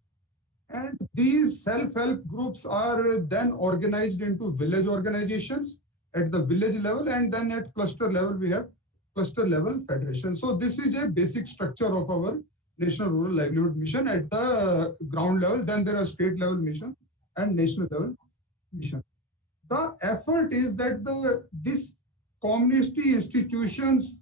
And these self-help groups are then organized into village organizations at the village level, and then at cluster level we have cluster level federation. So this is a basic structure of our National Rural Livelihood Mission at the ground level. Then there are state level mission and national level mission. The effort is that this community institutions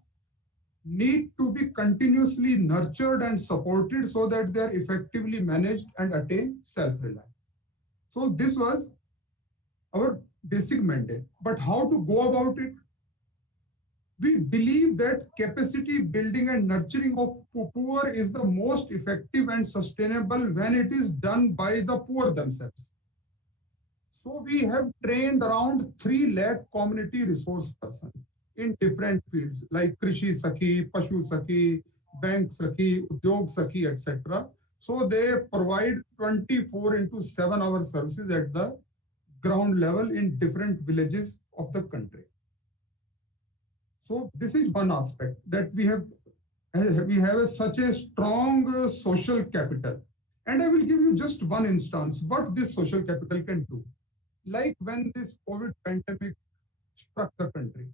need to be continuously nurtured and supported so that they are effectively managed and attain self-reliance. So this was our basic mandate. But how to go about it? We believe that capacity building and nurturing of poor is the most effective and sustainable when it is done by the poor themselves. So we have trained around 3 lakh community resource persons in different fields like Krishi Sakhi, Pashu Sakhi, Bank Sakhi, Udyog Sakhi, etc. So they provide 24/7 hour services at the ground level in different villages of the country. So this is one aspect that we have such a strong social capital. And I will give you just one instance what this social capital can do. Like when this COVID pandemic struck the country,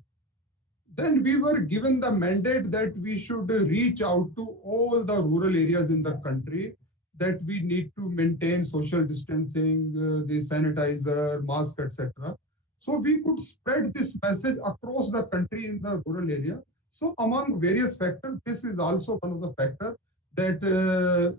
then we were given the mandate that we should reach out to all the rural areas in the country, that we need to maintain social distancing, the sanitizer, mask, etc. So we could spread this message across the country in the rural area. So among various factors, this is also one of the factors that the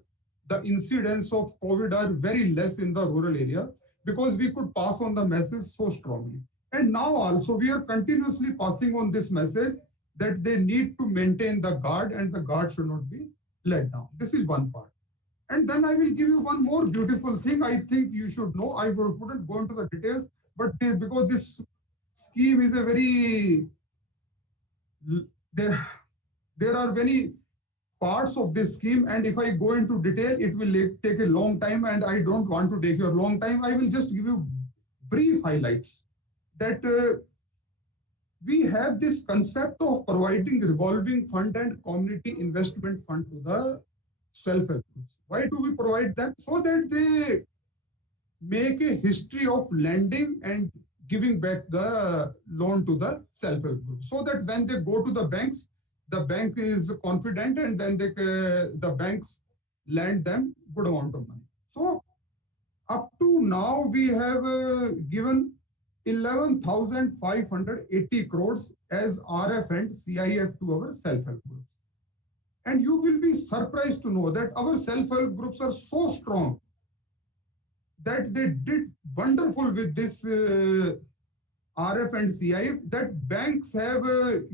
incidence of COVID are very less in the rural area because we could pass on the message so strongly. And now also we are continuously passing on this message that they need to maintain the guard and the guard should not be let down. This is one part. And then I will give you one more beautiful thing I think you should know. I wouldn't go into the details, but because this scheme is a very, there are many parts of this scheme, and if I go into detail, it will take a long time, and I don't want to take your long time. I will just give you brief highlights that we have this concept of providing revolving fund and community investment fund to the self-help groups. Why do we provide them? So that they make a history of lending and giving back the loan to the self-help group. So that when they go to the banks, the bank is confident and then the banks lend them good amount of money. So up to now, we have given 11,580 crores as RF and CIF to our self-help groups. And you will be surprised to know that our self-help groups are so strong that they did wonderful with this RF and CIF, that banks have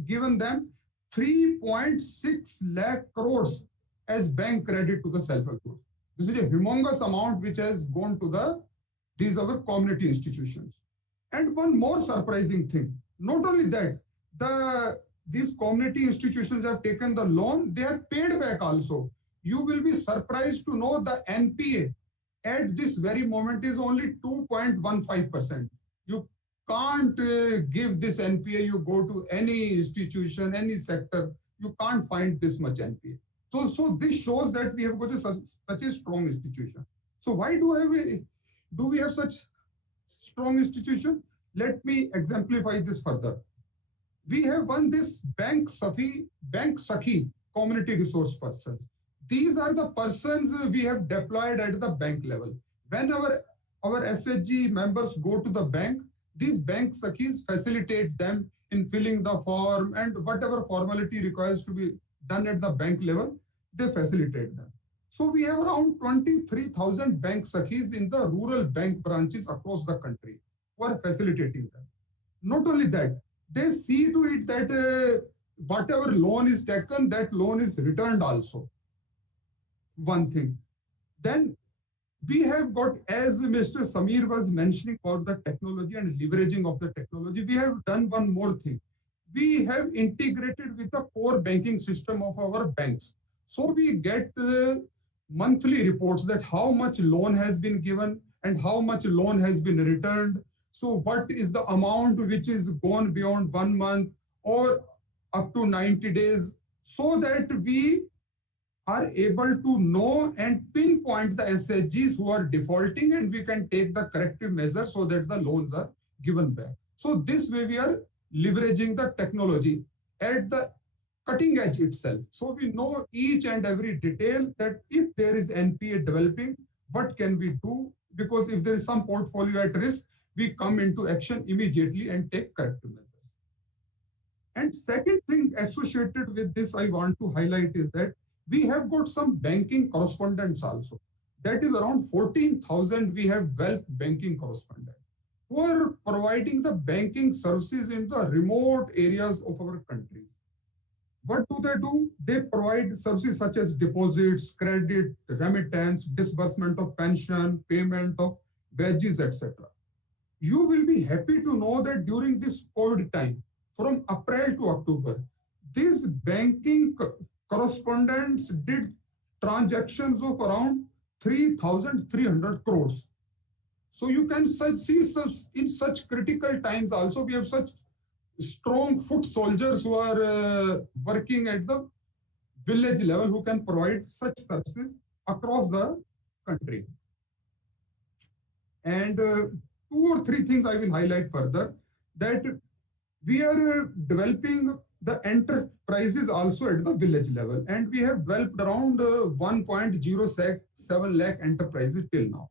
given them 3.6 lakh crores as bank credit to the self-help groups. This is a humongous amount which has gone to these our community institutions. And one more surprising thing, not only that, these community institutions have taken the loan, they are paid back also. You will be surprised to know the NPA at this very moment is only 2.15%. You can't give this NPA, you go to any institution, any sector, you can't find this much NPA. So this shows that we have got such a strong institution. So why do we have such strong institution? Let me exemplify this further. We have won this Bank Sakhi community resource persons. These are the persons we have deployed at the bank level. When our SHG members go to the bank, these Bank Sakhis facilitate them in filling the form and whatever formality requires to be done at the bank level, they facilitate them. So we have around 23,000 Bank Sakhis in the rural bank branches across the country who are facilitating them. Not only that, they see to it that whatever loan is taken, that loan is returned also. One thing. Then we have got, as Mr. Samir was mentioning about the technology and leveraging of the technology, we have done one more thing. We have integrated with the core banking system of our banks. So we get monthly reports that how much loan has been given and how much loan has been returned. So what is the amount which is gone beyond 1 month or up to 90 days, so that we are able to know and pinpoint the SHGs who are defaulting, and we can take the corrective measures so that the loans are given back. So this way we are leveraging the technology at the cutting edge itself. So we know each and every detail that if there is NPA developing, what can we do? Because if there is some portfolio at risk, we come into action immediately and take corrective measures. And second thing associated with this I want to highlight is that we have got some banking correspondents also. That is around 14,000 we have wealth banking correspondents who are providing the banking services in the remote areas of our countries. What do? They provide services such as deposits, credit, remittance, disbursement of pension, payment of wages, etc. You will be happy to know that during this COVID time, from April to October, these banking correspondents did transactions of around 3,300 crores. So you can see in such critical times also, we have such strong foot soldiers who are working at the village level who can provide such services across the country. And 2 or 3 things I will highlight further, that we are developing the enterprises also at the village level, and we have developed around 1.07 lakh enterprises till now.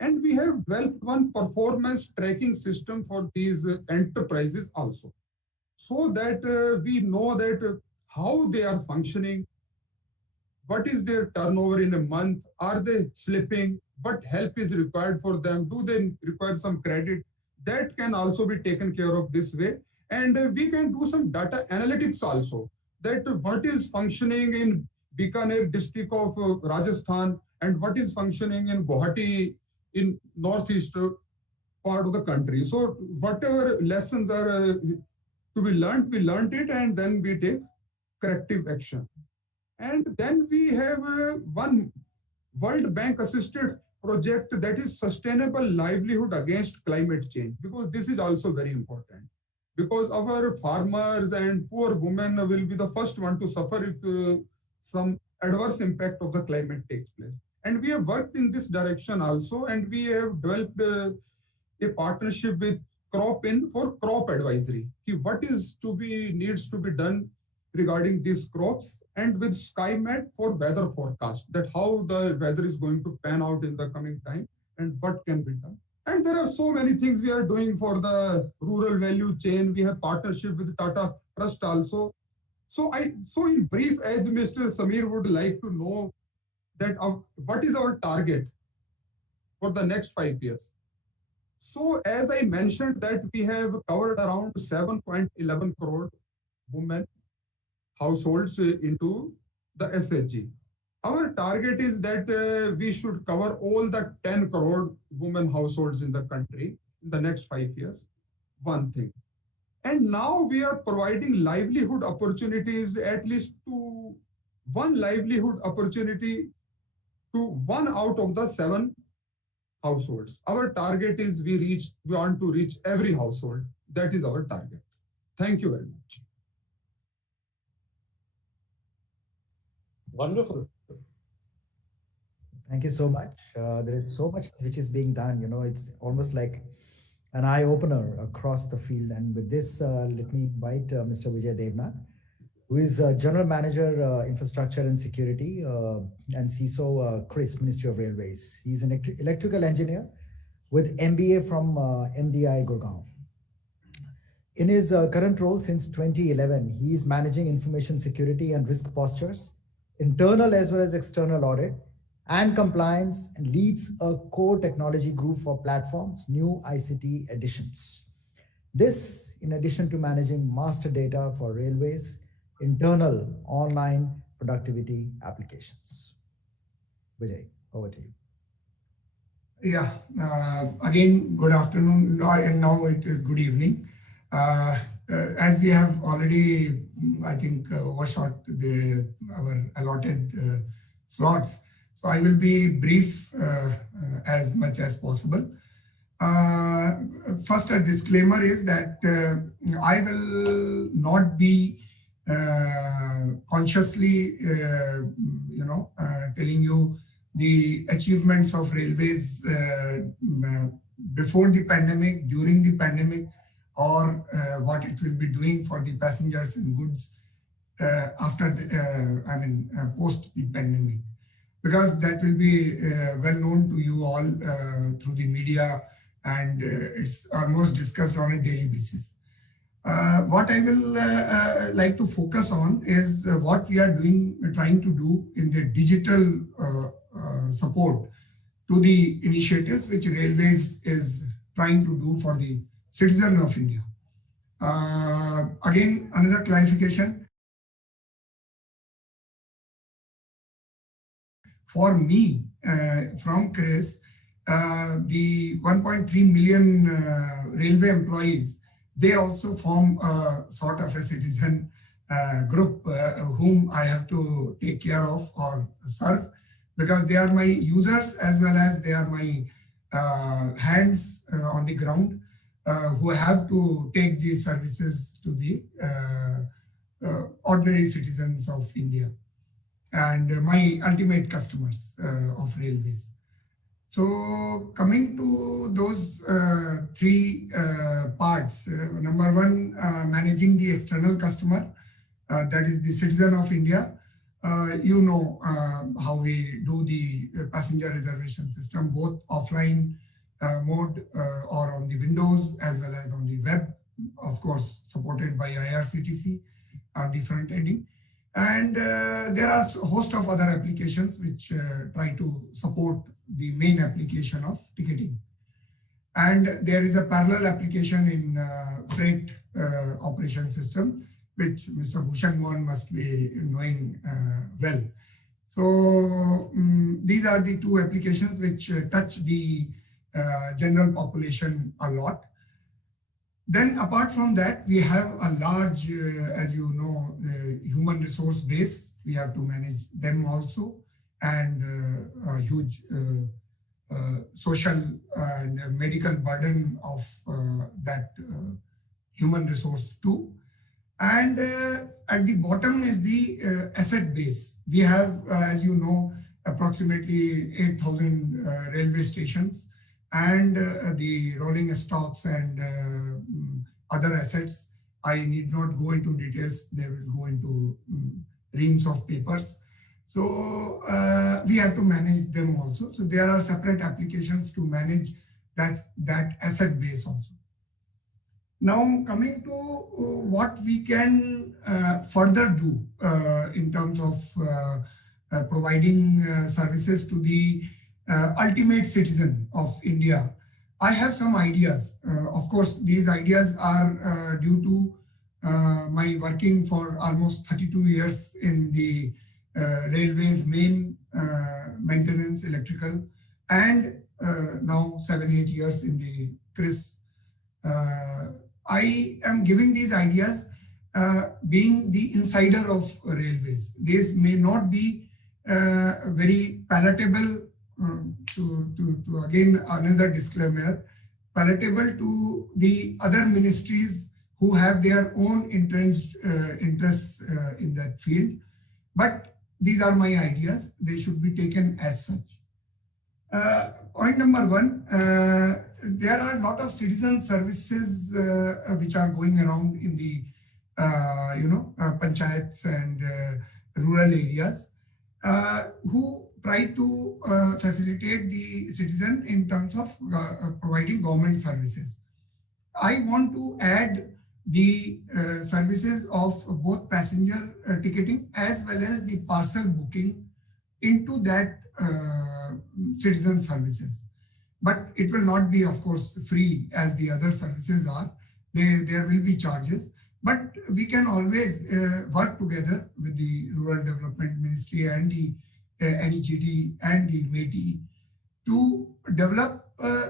And we have developed one performance tracking system for these enterprises also, so that we know that how they are functioning, what is their turnover in a month, are they slipping, what help is required for them, do they require some credit, that can also be taken care of this way. And we can do some data analytics also, that what is functioning in Bikaner district of Rajasthan and what is functioning in Guwahati in northeast part of the country. So whatever lessons are to be learned, we learned it, and then we take corrective action. And then we have one World Bank assisted project, that is sustainable livelihood against climate change, because this is also very important, because our farmers and poor women will be the first one to suffer if some adverse impact of the climate takes place. And we have worked in this direction also, and we have developed a partnership with CropIn for crop advisory. What is needs to be done regarding these crops, and with SkyMet for weather forecast, that how the weather is going to pan out in the coming time and what can be done. And there are so many things we are doing for the rural value chain. We have partnership with Tata Trust also. So in brief, as Mr. Samir would like to know that what is our target for the next 5 years. So as I mentioned that we have covered around 7.11 crore women households into the SHG. Our target is that we should cover all the 10 crore women households in the country in the next 5 years. One thing. And now we are providing livelihood opportunities, at least to one livelihood opportunity to 1 out of the 7 households. Our target is we want to reach every household. That is our target. Thank you very much. Wonderful. Thank you so much. There is so much which is being done. It's almost like an eye opener across the field. And with this, let me invite Mr. Vijay Devnath, who is General Manager, Infrastructure and Security, and CISO, Chris, Ministry of Railways. He's an electrical engineer with MBA from MDI Gurgaon. In his current role since 2011, he is managing information security and risk postures, internal as well as external audit, and compliance, and leads a core technology group for platforms, new ICT additions. This, in addition to managing master data for railways, internal online productivity applications. Vijay, over to you. Yeah, again, good afternoon, and now it is good evening. As we have already, I think, overshot our allotted slots, so I will be brief as much as possible. First, a disclaimer is that I will not be consciously, telling you the achievements of railways before the pandemic, during the pandemic, or what it will be doing for the passengers and goods after the, post the pandemic, because that will be well known to you all through the media, and it's almost discussed on a daily basis. What I will like to focus on is what we are trying to do in the digital support to the initiatives which Railways is trying to do for the citizen of India. Again, another clarification. For me, from Chris, the 1.3 million railway employees, they also form a sort of a citizen group whom I have to take care of or serve, because they are my users as well as they are my hands on the ground who have to take these services to the ordinary citizens of India and my ultimate customers of railways. So coming to those three parts, number one, managing the external customer, that is the citizen of India. You know how we do the passenger reservation system, both offline mode or on the Windows as well as on the web, of course, supported by IRCTC on the front ending. And there are a host of other applications which try to support the main application of ticketing. And there is a parallel application in freight operation system, which Mr. Bhushan Mohan must be knowing well. So these are the two applications which touch the general population a lot. Then apart from that, we have a large, as you know, human resource base. We have to manage them also, and a huge social and medical burden of that human resource too. And at the bottom is the asset base. We have, as you know, approximately 8,000 railway stations, and the rolling stocks and other assets. I need not go into details. They will go into reams of papers. So we have to manage them also. So there are separate applications to manage that asset base also. Now coming to what we can further do in terms of providing services to the ultimate citizen of India. I have some ideas. Of course, these ideas are due to my working for almost 32 years in the railways main maintenance, electrical, and now 7-8 years in the CRIS. I am giving these ideas being the insider of railways. These may not be very palatable to again another disclaimer, palatable to the other ministries who have their own interests in that field. But these are my ideas. They should be taken as such. Point number one, there are a lot of citizen services which are going around in the panchayats and rural areas who try to facilitate the citizen in terms of providing government services. I want to add the services of both passenger ticketing as well as the parcel booking into that citizen services. But it will not be, of course, free as the other services are. There will be charges. But we can always work together with the Rural Development Ministry and the NEGD and the METI to develop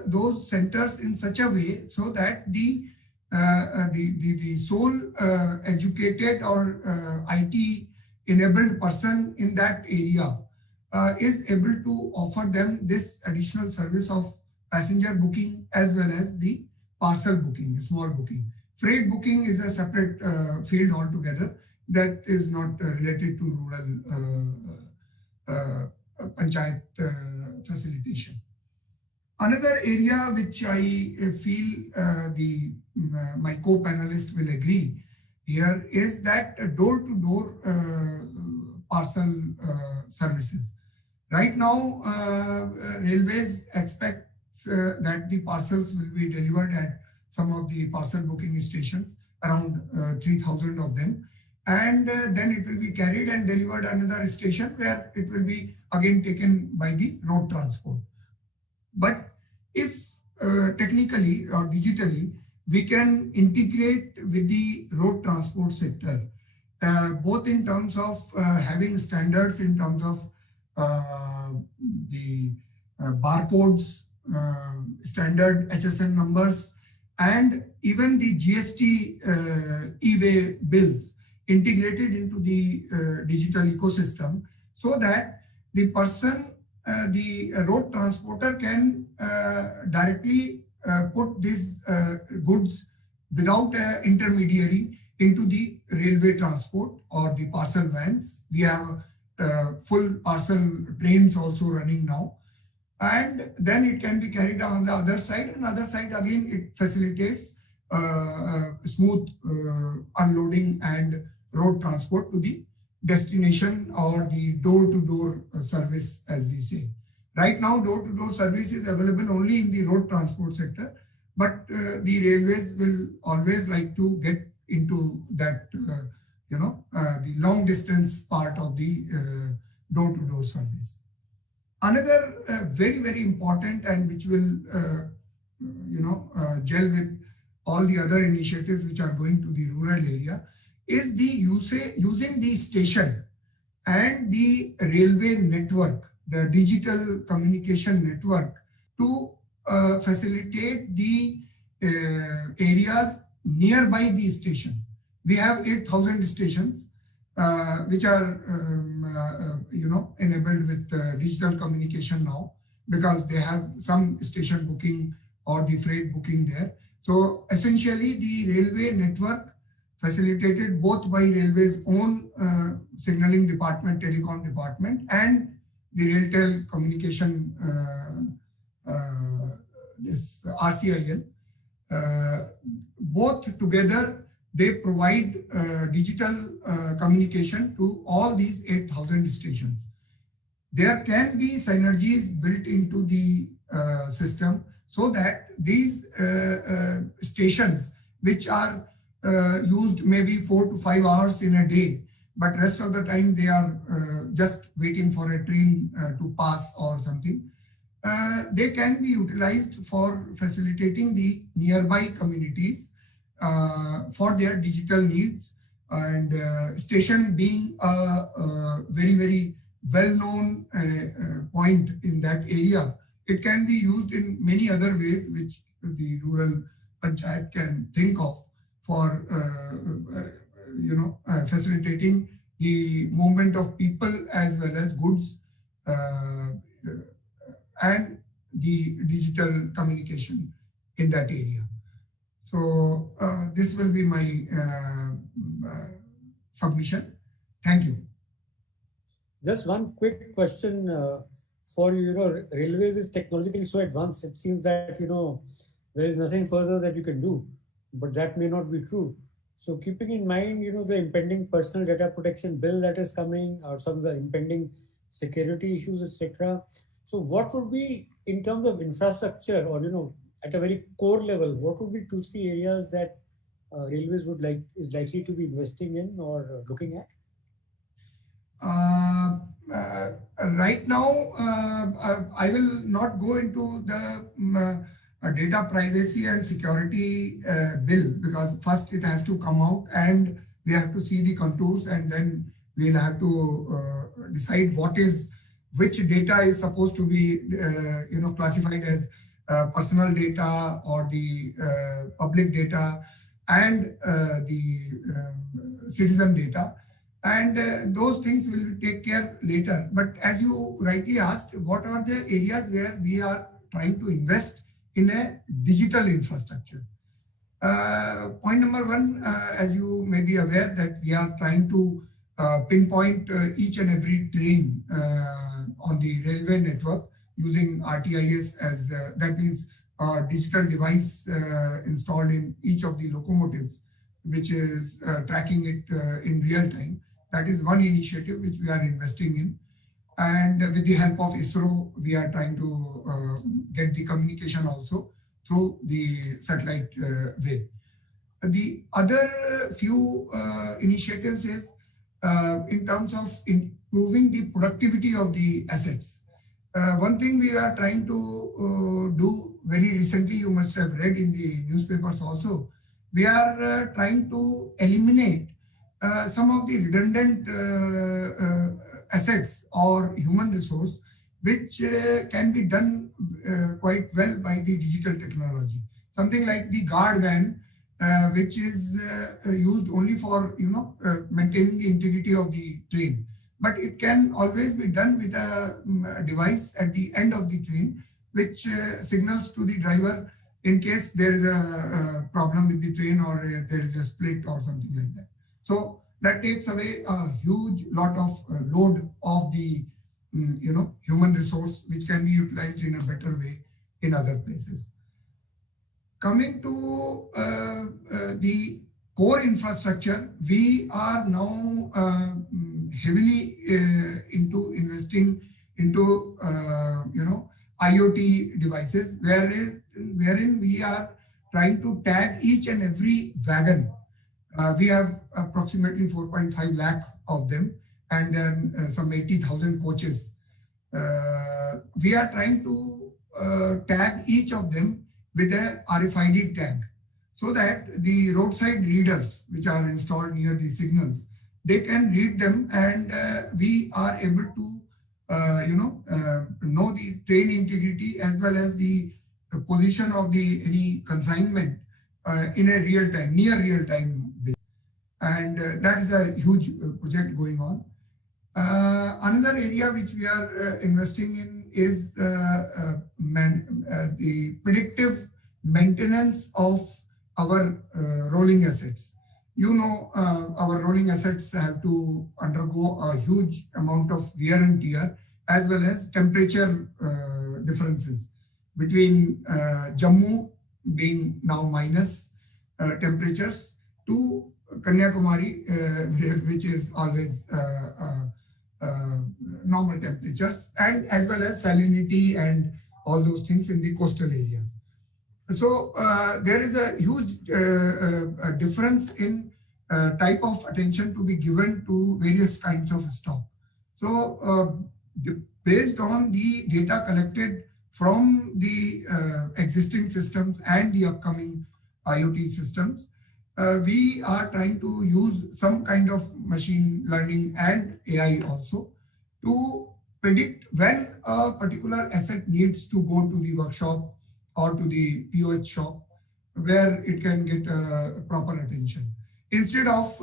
those centers in such a way so that the sole educated or IT enabled person in that area is able to offer them this additional service of passenger booking as well as the parcel booking, small booking. Freight booking is a separate field altogether that is not related to rural panchayat facilitation. Another area which I feel my co-panelist will agree here is that door-to-door parcel services. Right now, railways expect that the parcels will be delivered at some of the parcel booking stations, around 3,000 of them. And then it will be carried and delivered another station where it will be again taken by the road transport. But if technically or digitally, we can integrate with the road transport sector, both in terms of having standards in terms of the barcodes, standard HSN numbers, and even the GST e-way bills integrated into the digital ecosystem, so that the person, the road transporter can directly put these goods without intermediary into the railway transport or the parcel vans. We have full parcel trains also running now. And then it can be carried on the other side, and other side again it facilitates smooth unloading and road transport to the destination or the door-to-door service, as we say. Right now, door-to-door service is available only in the road transport sector, but the railways will always like to get into that, the long distance part of the door-to-door service. Another very, very important and which will, gel with all the other initiatives which are going to the rural area is the using the station and the railway network, the digital communication network, to facilitate the areas nearby the station. We have 8,000 stations which are enabled with digital communication now, because they have some station booking or the freight booking there. So essentially the railway network, facilitated both by railways own signaling department, telecom department, and the Railtel communication, this RCIL, both together they provide digital communication to all these 8,000 stations. There can be synergies built into the system so that these stations, which are used maybe 4 to 5 hours in a day, but rest of the time they are just waiting for a train to pass or something, they can be utilized for facilitating the nearby communities for their digital needs, And station being a very well-known point in that area, it can be used in many other ways which the rural panchayat can think of for facilitating the movement of people as well as goods and the digital communication in that area. So this will be my submission. Thank you. Just one quick question for you. Railways is technologically so advanced. It seems that there is nothing further that you can do, but that may not be true. So keeping in mind, the impending personal data protection bill that is coming, or some of the impending security issues, etc. So what would be, in terms of infrastructure, or at a very core level, what would be 2-3 areas that railways is likely to be investing in or looking at? Right now, I will not go into the data privacy and security bill, because first it has to come out and we have to see the contours, and then we'll have to decide which data is supposed to be classified as personal data or the public data and the citizen data. And those things will take care later. But as you rightly asked, what are the areas where we are trying to invest in a digital infrastructure? Point number one, as you may be aware, that we are trying to pinpoint each and every train on the railway network using RTIS, as that means a digital device installed in each of the locomotives, which is tracking it in real time. That is one initiative which we are investing in. And with the help of ISRO, we are trying to get the communication also through the satellite way. The other few initiatives is in terms of improving the productivity of the assets. One thing we are trying to do very recently, you must have read in the newspapers also, we are trying to eliminate some of the redundant assets or human resource, which can be done quite well by the digital technology. Something like the guard van, which is used only for maintaining the integrity of the train, but it can always be done with a device at the end of the train, which signals to the driver in case there is a problem with the train or there is a split or something like that. So that takes away a huge lot of load of the human resource, which can be utilized in a better way in other places. Coming to the core infrastructure, we are now heavily into investing into IoT devices, wherein we are trying to tag each and every wagon. We have approximately 4.5 lakh of them, and then some 80,000 coaches. We are trying to tag each of them with a RFID tag, so that the roadside readers, which are installed near the signals, they can read them, and we are able to know the train integrity as well as the position of any consignment in a real time, near real time basis. And that is a huge project going on. Another area which we are investing in is the predictive maintenance of our rolling assets. Our rolling assets have to undergo a huge amount of wear and tear, as well as temperature differences between Jammu being now minus temperatures to Kanyakumari, which is always normal temperatures, and as well as salinity and all those things in the coastal areas. So there is a huge difference in type of attention to be given to various kinds of stock. So based on the data collected from the existing systems and the upcoming IoT systems, we are trying to use some kind of machine learning and AI also to predict when a particular asset needs to go to the workshop or to the POH shop where it can get proper attention. Instead of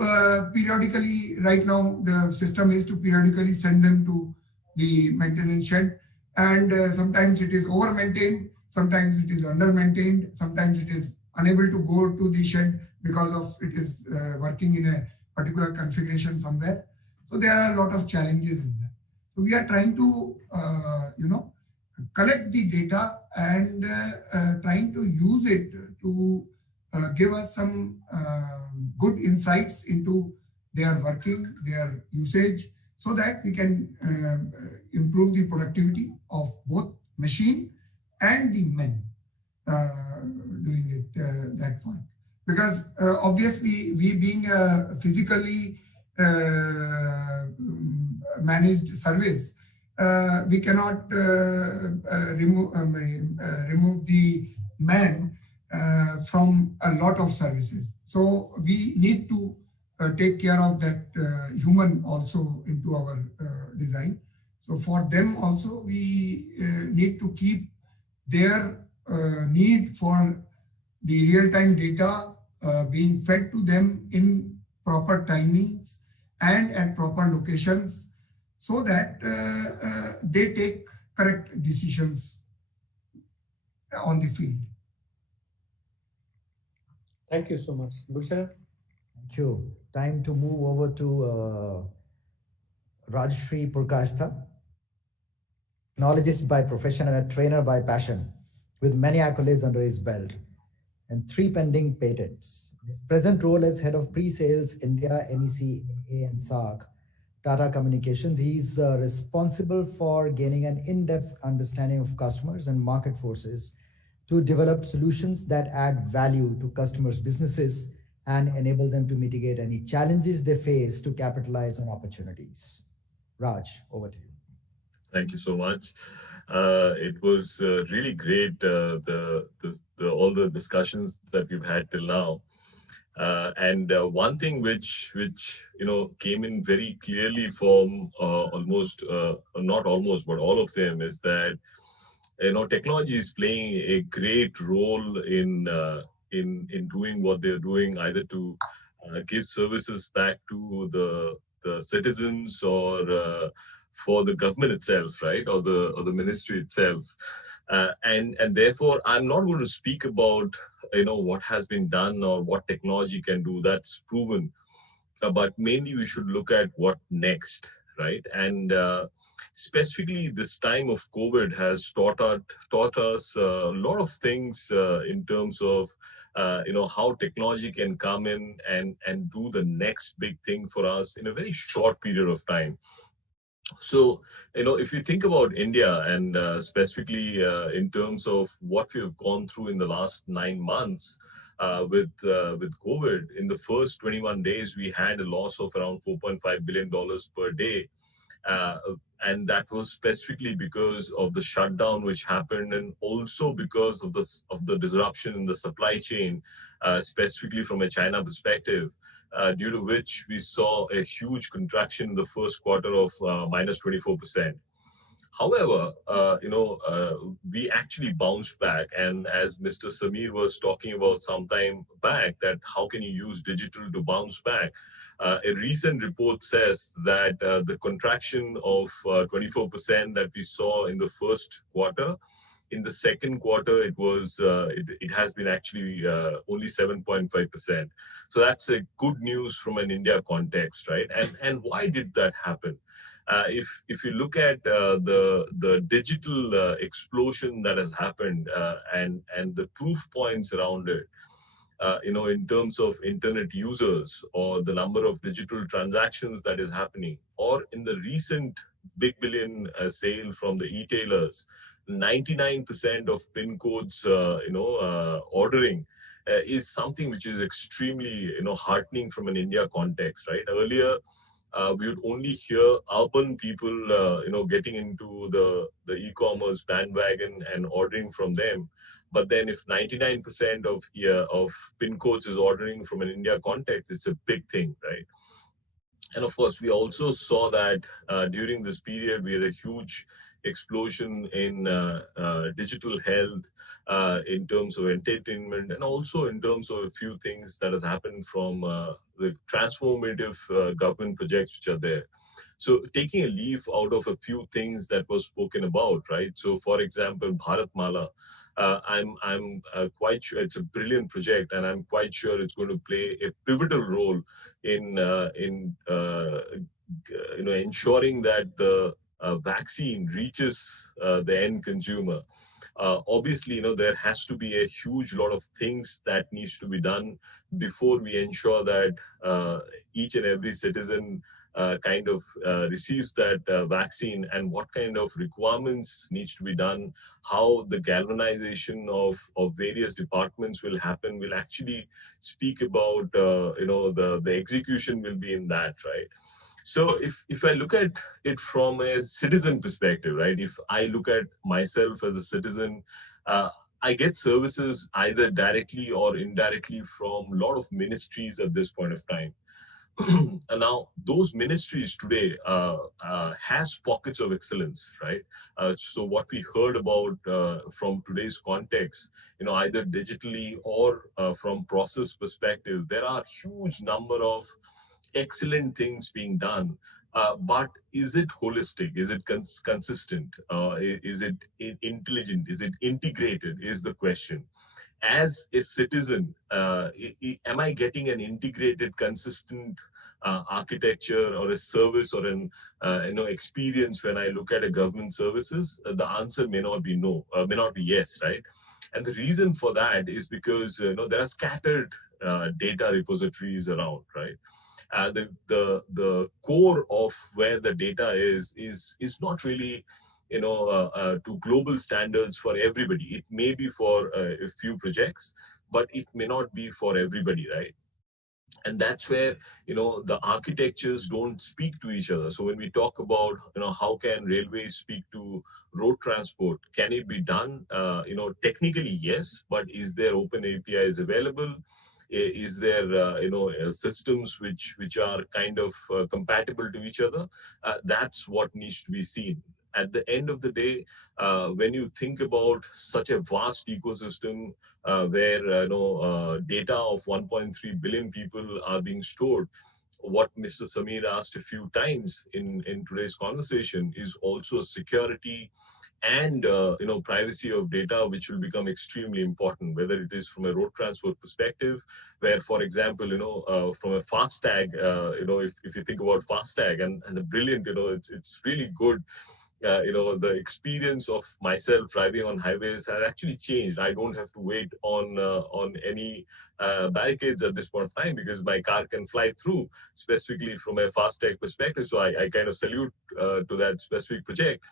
periodically, right now the system is to periodically send them to the maintenance shed, and sometimes it is over maintained, sometimes it is under maintained, sometimes it is unable to go to the shed because of it is working in a particular configuration somewhere. So there are a lot of challenges in that. So we are trying to collect the data and trying to use it to give us some good insights into their working, their usage, so that we can improve the productivity of both machine and the men doing it that work. Because obviously we being a physically managed service, we cannot remove the man from a lot of services. So we need to take care of that human also into our design. So for them also, we need to keep their need for the real-time data being fed to them in proper timings and at proper locations, so that they take correct decisions on the field. Thank you so much. Bhushan? Thank you. Time to move over to Rajshri Purkastha, technologist by profession and a trainer by passion, with many accolades under his belt and 3 pending patents. His present role as head of pre-sales India, MEC, and SARC, Tata Communications. He's responsible for gaining an in-depth understanding of customers and market forces to develop solutions that add value to customers' businesses and enable them to mitigate any challenges they face to capitalize on opportunities. Raj, over to you. Thank you so much. It was really great, all the discussions that we've had till now. And one thing which came in very clearly from almost not almost but all of them is that technology is playing a great role in doing what they're doing, either to give services back to the citizens or for the government itself, right, or the ministry itself. And therefore, I'm not going to speak about what has been done or what technology can do. That's proven. But mainly, we should look at what next, right? And specifically, this time of COVID has taught us a lot of things in terms of how technology can come in and do the next big thing for us in a very short period of time. So, if you think about India and specifically in terms of what we have gone through in the last 9 months with COVID, in the first 21 days, we had a loss of around $4.5 billion per day. And that was specifically because of the shutdown which happened, and also because of the disruption in the supply chain, specifically from a China perspective. Due to which we saw a huge contraction in the first quarter of minus 24%. However, we actually bounced back. And as Mr. Samir was talking about some time back, that how can you use digital to bounce back? A recent report says that the contraction of 24% that we saw in the first quarter, in the second quarter, it has been actually only 7.5%. So that's a good news from an India context, right? And why did that happen? If you look at the digital explosion that has happened and the proof points around it, in terms of internet users or the number of digital transactions that is happening, or in the recent big billion sale from the e-tailers, 99% of PIN codes, ordering is something which is extremely, heartening from an India context, right? Earlier, we would only hear urban people, getting into the e-commerce bandwagon and ordering from them. But then if 99% of pin codes is ordering from an India context, it's a big thing, right? And of course, we also saw that during this period, we had a huge explosion in digital health, in terms of entertainment, and also in terms of a few things that has happened from the transformative government projects which are there. So taking a leaf out of a few things that was spoken about, right? So for example, Bharat Mala, I'm quite sure it's a brilliant project, and I'm quite sure it's going to play a pivotal role in ensuring that the vaccine reaches the end consumer. Obviously, there has to be a huge lot of things that needs to be done before we ensure that each and every citizen kind of receives that vaccine, and what kind of requirements needs to be done, how the galvanization of various departments will happen, will actually speak about, the execution will be in that, right? So if I look at it from a citizen perspective, right, if I look at myself as a citizen, I get services either directly or indirectly from a lot of ministries at this point of time. And now those ministries today has pockets of excellence, right? So what we heard about from today's context, either digitally or from process perspective, there are huge number of excellent things being done. But is it holistic? Is it consistent? Is it intelligent? Is it integrated? Is the question. As a citizen, am I getting an integrated, consistent architecture or a service or an experience when I look at a government services? The answer may not be no, may not be yes, right? And the reason for that is because there are scattered data repositories around, right? The core of where the data is not really to global standards for everybody. It may be for a few projects, but it may not be for everybody, right? And that's where the architectures don't speak to each other. So when we talk about how can railways speak to road transport, can it be done? Technically yes, but is there open APIs available? Is there systems which are kind of compatible to each other? That's what needs to be seen. At the end of the day, when you think about such a vast ecosystem where data of 1.3 billion people are being stored, what Mr. Samir asked a few times in today's conversation is also security and privacy of data, which will become extremely important, whether it is from a road transport perspective, where, for example, from a FASTag, if you think about FASTag and the brilliant, it's really good. The experience of myself driving on highways has actually changed. I don't have to wait on any barricades at this point of time because my car can fly through, specifically from a FASTag perspective. So I kind of salute to that specific project.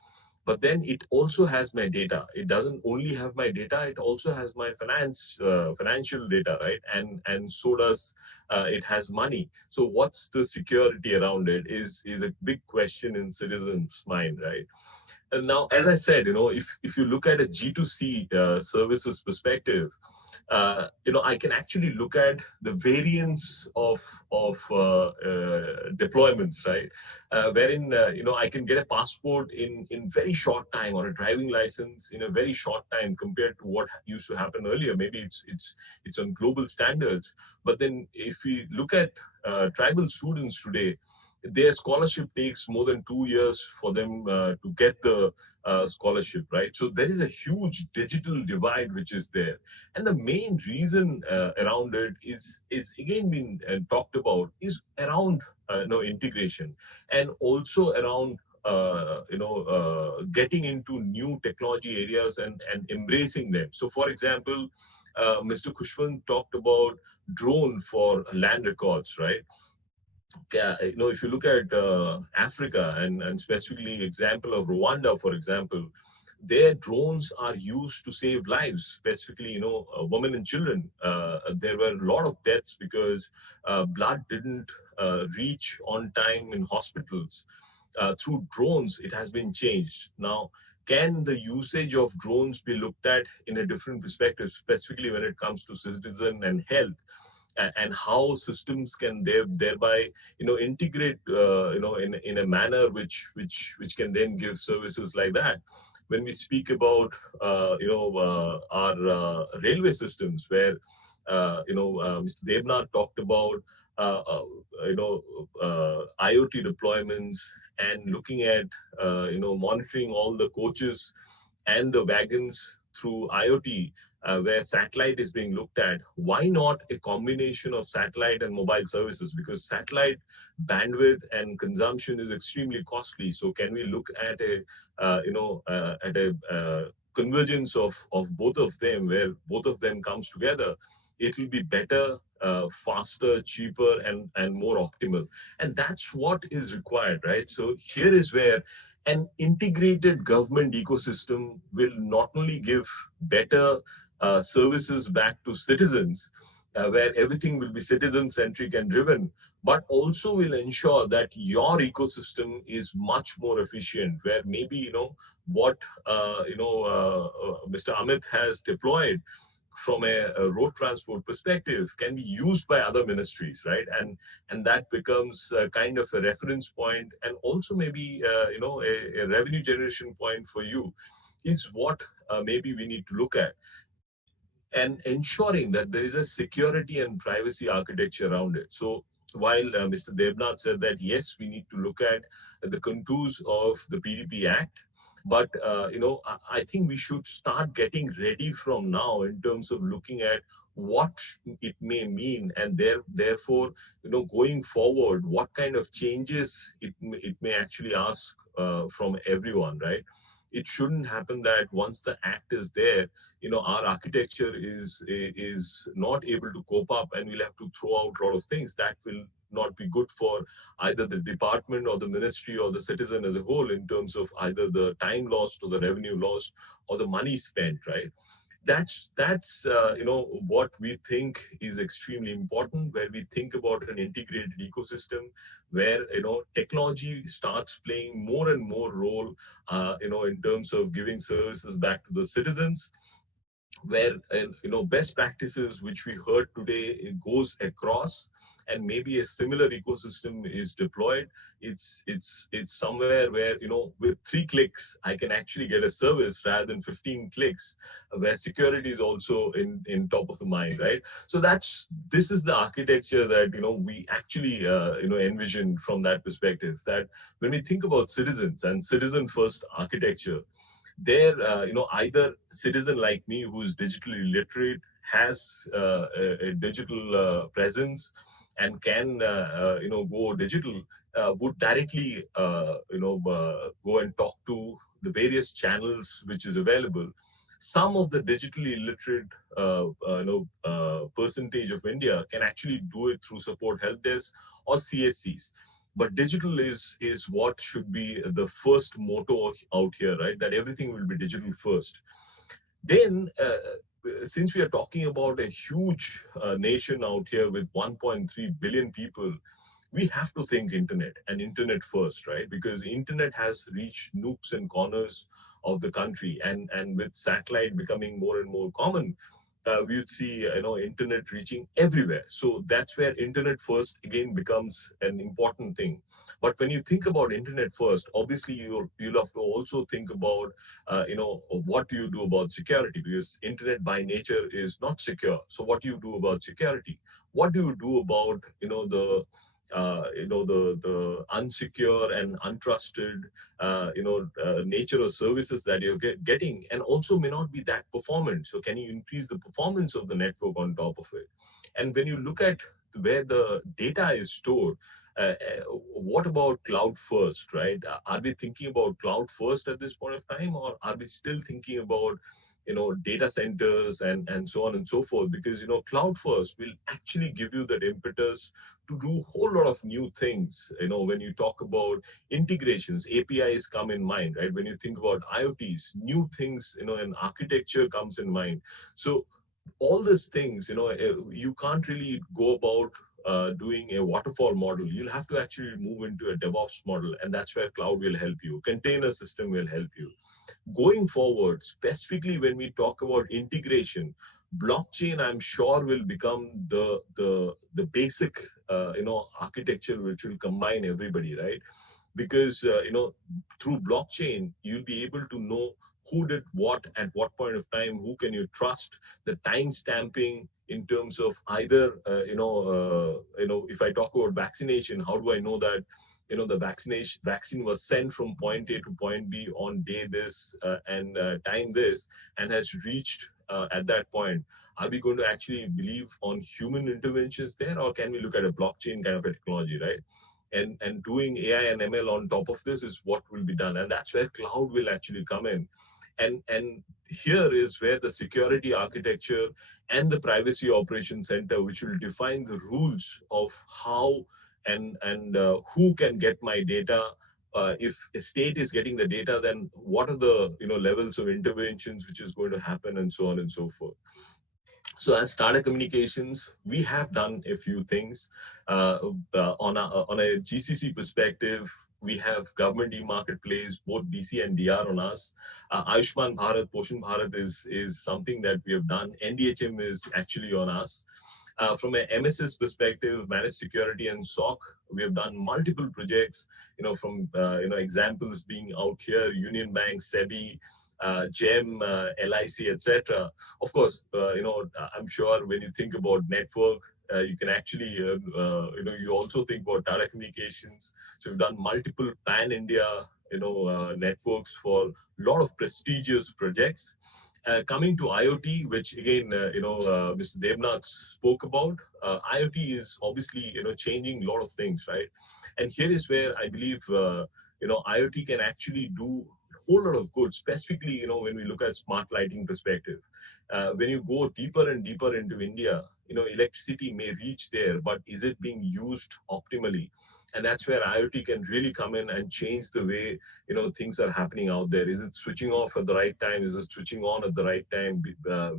But then it also has my data. It doesn't only have my data, it also has my financial data, right? And so does it has money. So what's the security around it is a big question in citizens' mind, right? And now, as I said, if you look at a G2C services perspective, I can actually look at the variance of deployments, right? Wherein I can get a passport in very short time, or a driving license in a very short time compared to what used to happen earlier. Maybe it's on global standards, but then if we look at tribal students today, their scholarship takes more than 2 years for them to get the scholarship, right? So there is a huge digital divide which is there, and the main reason around it is again being talked about is around integration, and also around getting into new technology areas and embracing them. So, for example, Mr. Kushwant talked about drone for land records, right? If you look at Africa and specifically example of Rwanda, for example, their drones are used to save lives, specifically, women and children. There were a lot of deaths because blood didn't reach on time in hospitals. Through drones, it has been changed. Now, can the usage of drones be looked at in a different perspective, specifically when it comes to citizen and health, and how systems can thereby integrate in a manner which can then give services like that. When we speak about our railway systems, where Mr. Devnath talked about IoT deployments and looking at monitoring all the coaches and the wagons through IoT, where satellite is being looked at. Why not a combination of satellite and mobile services? Because satellite bandwidth and consumption is extremely costly. So can we look at a convergence of both of them, where both of them comes together? It will be better, faster, cheaper, and more optimal. And that's what is required, right? So here is where an integrated government ecosystem will not only give better services back to citizens, where everything will be citizen-centric and driven, but also will ensure that your ecosystem is much more efficient, where maybe, what Mr. Amit has deployed from a road transport perspective can be used by other ministries, right? And that becomes kind of a reference point, and also maybe a revenue generation point for you, is what maybe we need to look at, and ensuring that there is a security and privacy architecture around it. So while Mr. Devnath said that yes, we need to look at the contours of the PDP Act, but I think we should start getting ready from now in terms of looking at what it may mean, and therefore, going forward, what kind of changes it may actually ask from everyone, right? It shouldn't happen that once the act is there, our architecture is not able to cope up, and we'll have to throw out a lot of things that will not be good for either the department or the ministry or the citizen as a whole, in terms of either the time lost or the revenue lost or the money spent, right? That's what we think is extremely important, where we think about an integrated ecosystem, where technology starts playing more and more role in terms of giving services back to the citizens, where best practices which we heard today, it goes across, and maybe a similar ecosystem is deployed. It's somewhere where with 3 clicks I can actually get a service rather than 15 clicks, where security is also in top of the mind, right? So this is the architecture that we actually envision from that perspective, that when we think about citizens and citizen first architecture, there, either citizen like me who's digitally literate, has a digital presence, and can, go digital, would directly, go and talk to the various channels which is available. Some of the digitally illiterate, percentage of India can actually do it through support help desk or CSCs. But digital is what should be the first motto out here, right? That everything will be digital first. Then, since we are talking about a huge nation out here with 1.3 billion people, we have to think internet and internet first, right? Because internet has reached nooks and corners of the country, and with satellite becoming more and more common, we would see internet reaching everywhere. So that's where internet first again becomes an important thing. But when you think about internet first, obviously you'll have to also think about what do you do about security, because internet by nature is not secure. So what do you do about security? What do you do about the unsecure and untrusted nature of services that you're getting, and also may not be that performant? So can you increase the performance of the network on top of it? And when you look at where the data is stored, what about cloud first, right? Are we thinking about cloud first at this point of time, or are we still thinking about data centers and so on and so forth? Because cloud first will actually give you that impetus to do a whole lot of new things. When you talk about integrations, APIs come in mind, right? When you think about IoTs, new things, an architecture comes in mind. So all these things, you can't really go about doing a waterfall model, you'll have to actually move into a DevOps model, and that's where cloud will help you. Container system will help you. Going forward, specifically when we talk about integration, blockchain, I'm sure, will become the basic architecture which will combine everybody, right? Because through blockchain you'll be able to know who did what at what point of time, who can you trust, the time stamping in terms of either if I talk about vaccination, how do I know that the vaccine was sent from point A to point B on day this and time this and has reached at that point? Are we going to actually believe on human interventions there, or can we look at a blockchain kind of a technology, right? And doing AI and ML on top of this is what will be done, and that's where cloud will actually come in. And here is where the security architecture and the privacy operations center, which will define the rules of how and who can get my data. If a state is getting the data, then what are the levels of interventions which is going to happen, and so on and so forth. So as Tata Communications, we have done a few things on a GCC perspective. We have government e-marketplace, both DC and DR on us. Ayushman Bharat, Poshan Bharat is something that we have done. NDHM is actually on us. From an MSS perspective, managed security and SOC, we have done multiple projects. From examples being out here: Union Bank, SEBI, GEM, LIC, etc. Of course, I'm sure when you think about network, you can actually, you also think about Tata Communications. So we've done multiple pan-India, networks for a lot of prestigious projects. Coming to IoT, which again, Mr. Devnath spoke about, IoT is obviously, changing a lot of things, right? And here is where I believe, IoT can actually do whole lot of good, specifically, when we look at smart lighting perspective. When you go deeper and deeper into India, electricity may reach there, but is it being used optimally? And that's where IoT can really come in and change the way, things are happening out there. Is it switching off at the right time? Is it switching on at the right time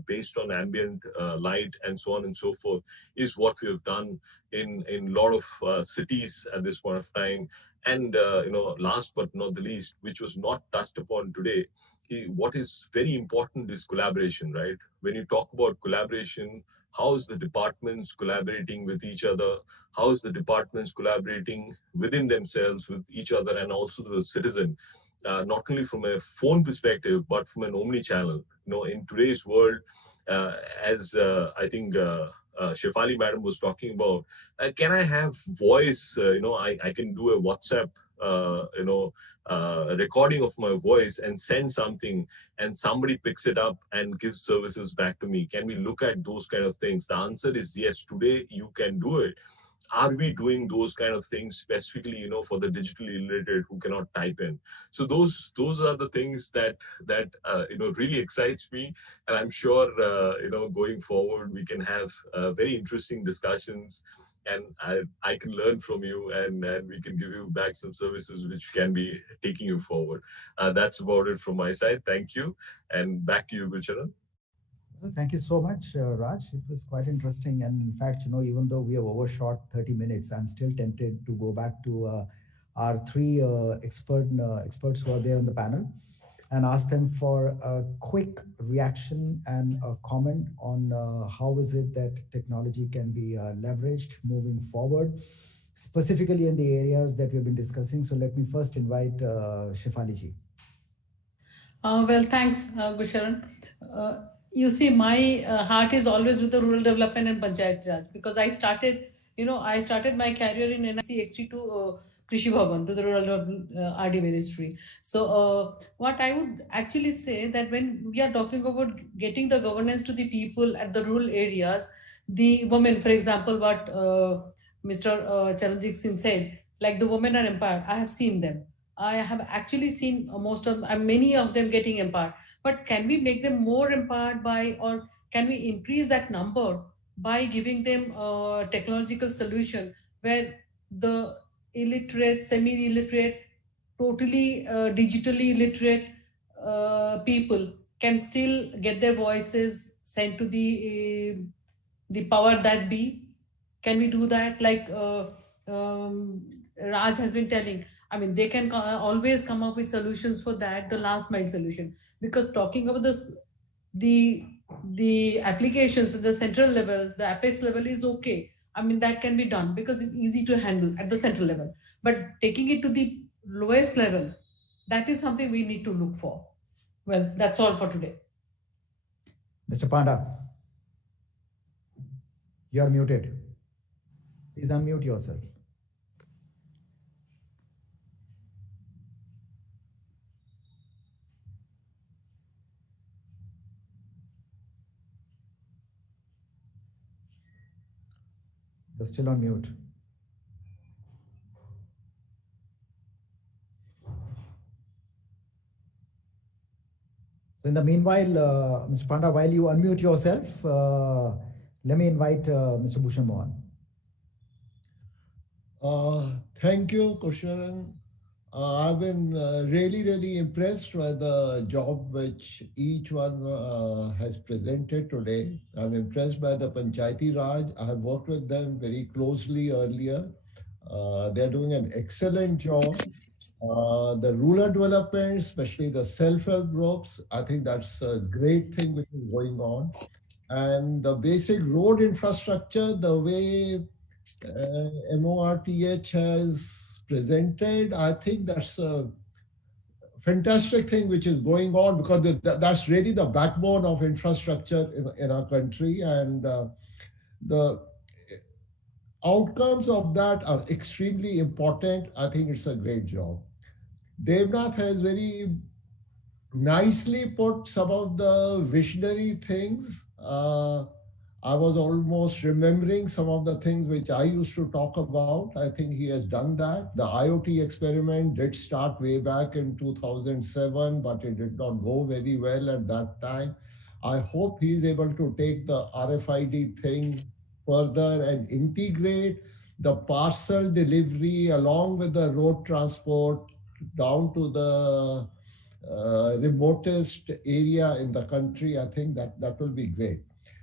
based on ambient light and so on and so forth, is what we have done in a lot of cities at this point of time. And last but not the least, which was not touched upon today, what is very important is collaboration, right? When you talk about collaboration, how is the departments collaborating with each other? How is the departments collaborating within themselves, with each other, and also the citizen? Not only from a phone perspective, but from an omni-channel. In today's world, as I think Shefali madam was talking about, can I have voice? I can do a WhatsApp, recording of my voice and send something, and somebody picks it up and gives services back to me. Can we look at those kind of things? The answer is yes. Today you can do it. Are we doing those kind of things specifically, for the digitally illiterate who cannot type in? So those are the things that really excites me, and I'm sure going forward we can have very interesting discussions, and I can learn from you, and we can give you back some services which can be taking you forward. That's about it from my side. Thank you, and back to you, Gulcharan. Well, thank you so much, Raj. It was quite interesting. And in fact, even though we have overshot 30 minutes, I'm still tempted to go back to our three experts who are there on the panel and ask them for a quick reaction and a comment on how is it that technology can be leveraged moving forward, specifically in the areas that we've been discussing. So let me first invite Shefali ji. Well, thanks, Gusharan. You see, my heart is always with the rural development and Panchayat Raj, because I started my career in NIC X3 to Krishi Bhavan, to the Rural RD Ministry. So what I would actually say that when we are talking about getting the governance to the people at the rural areas, the women, for example, what Mr. Charanjit Singh said, like the women are empowered. I have seen them. I have actually seen many of them getting empowered. But can we make them more empowered by, or can we increase that number by giving them a technological solution where the illiterate, semi-illiterate, totally digitally illiterate people can still get their voices sent to the power that be, Can we do that? Like Raj has been telling, I mean, they can always come up with solutions for that, the last mile solution. Because talking about this, the applications at the central level, the apex level is okay. I mean, that can be done because it's easy to handle at the central level. But taking it to the lowest level, that is something we need to look for. Well, that's all for today. Mr. Panda, you are muted. Please unmute yourself. You're still on mute. So in the meanwhile, Mr. Panda, while you unmute yourself, let me invite Mr. Bhushan Mohan. Thank you, Kusharan. I've been really impressed by the job which each one has presented today. I'm impressed by the Panchayati Raj. I have worked with them very closely earlier. They're doing an excellent job. The rural development, especially the self-help groups, I think that's a great thing which is going on. And the basic road infrastructure, the way MORTH has presented, I think that's a fantastic thing which is going on, because that's really the backbone of infrastructure in our country. And the outcomes of that are extremely important. I think it's a great job. Devnath has very nicely put some of the visionary things. I was almost remembering some of the things which I used to talk about. I think he has done that. The IoT experiment did start way back in 2007, but it did not go very well at that time. I hope he is able to take the RFID thing further and integrate the parcel delivery along with the road transport down to the remotest area in the country. I think that will be great.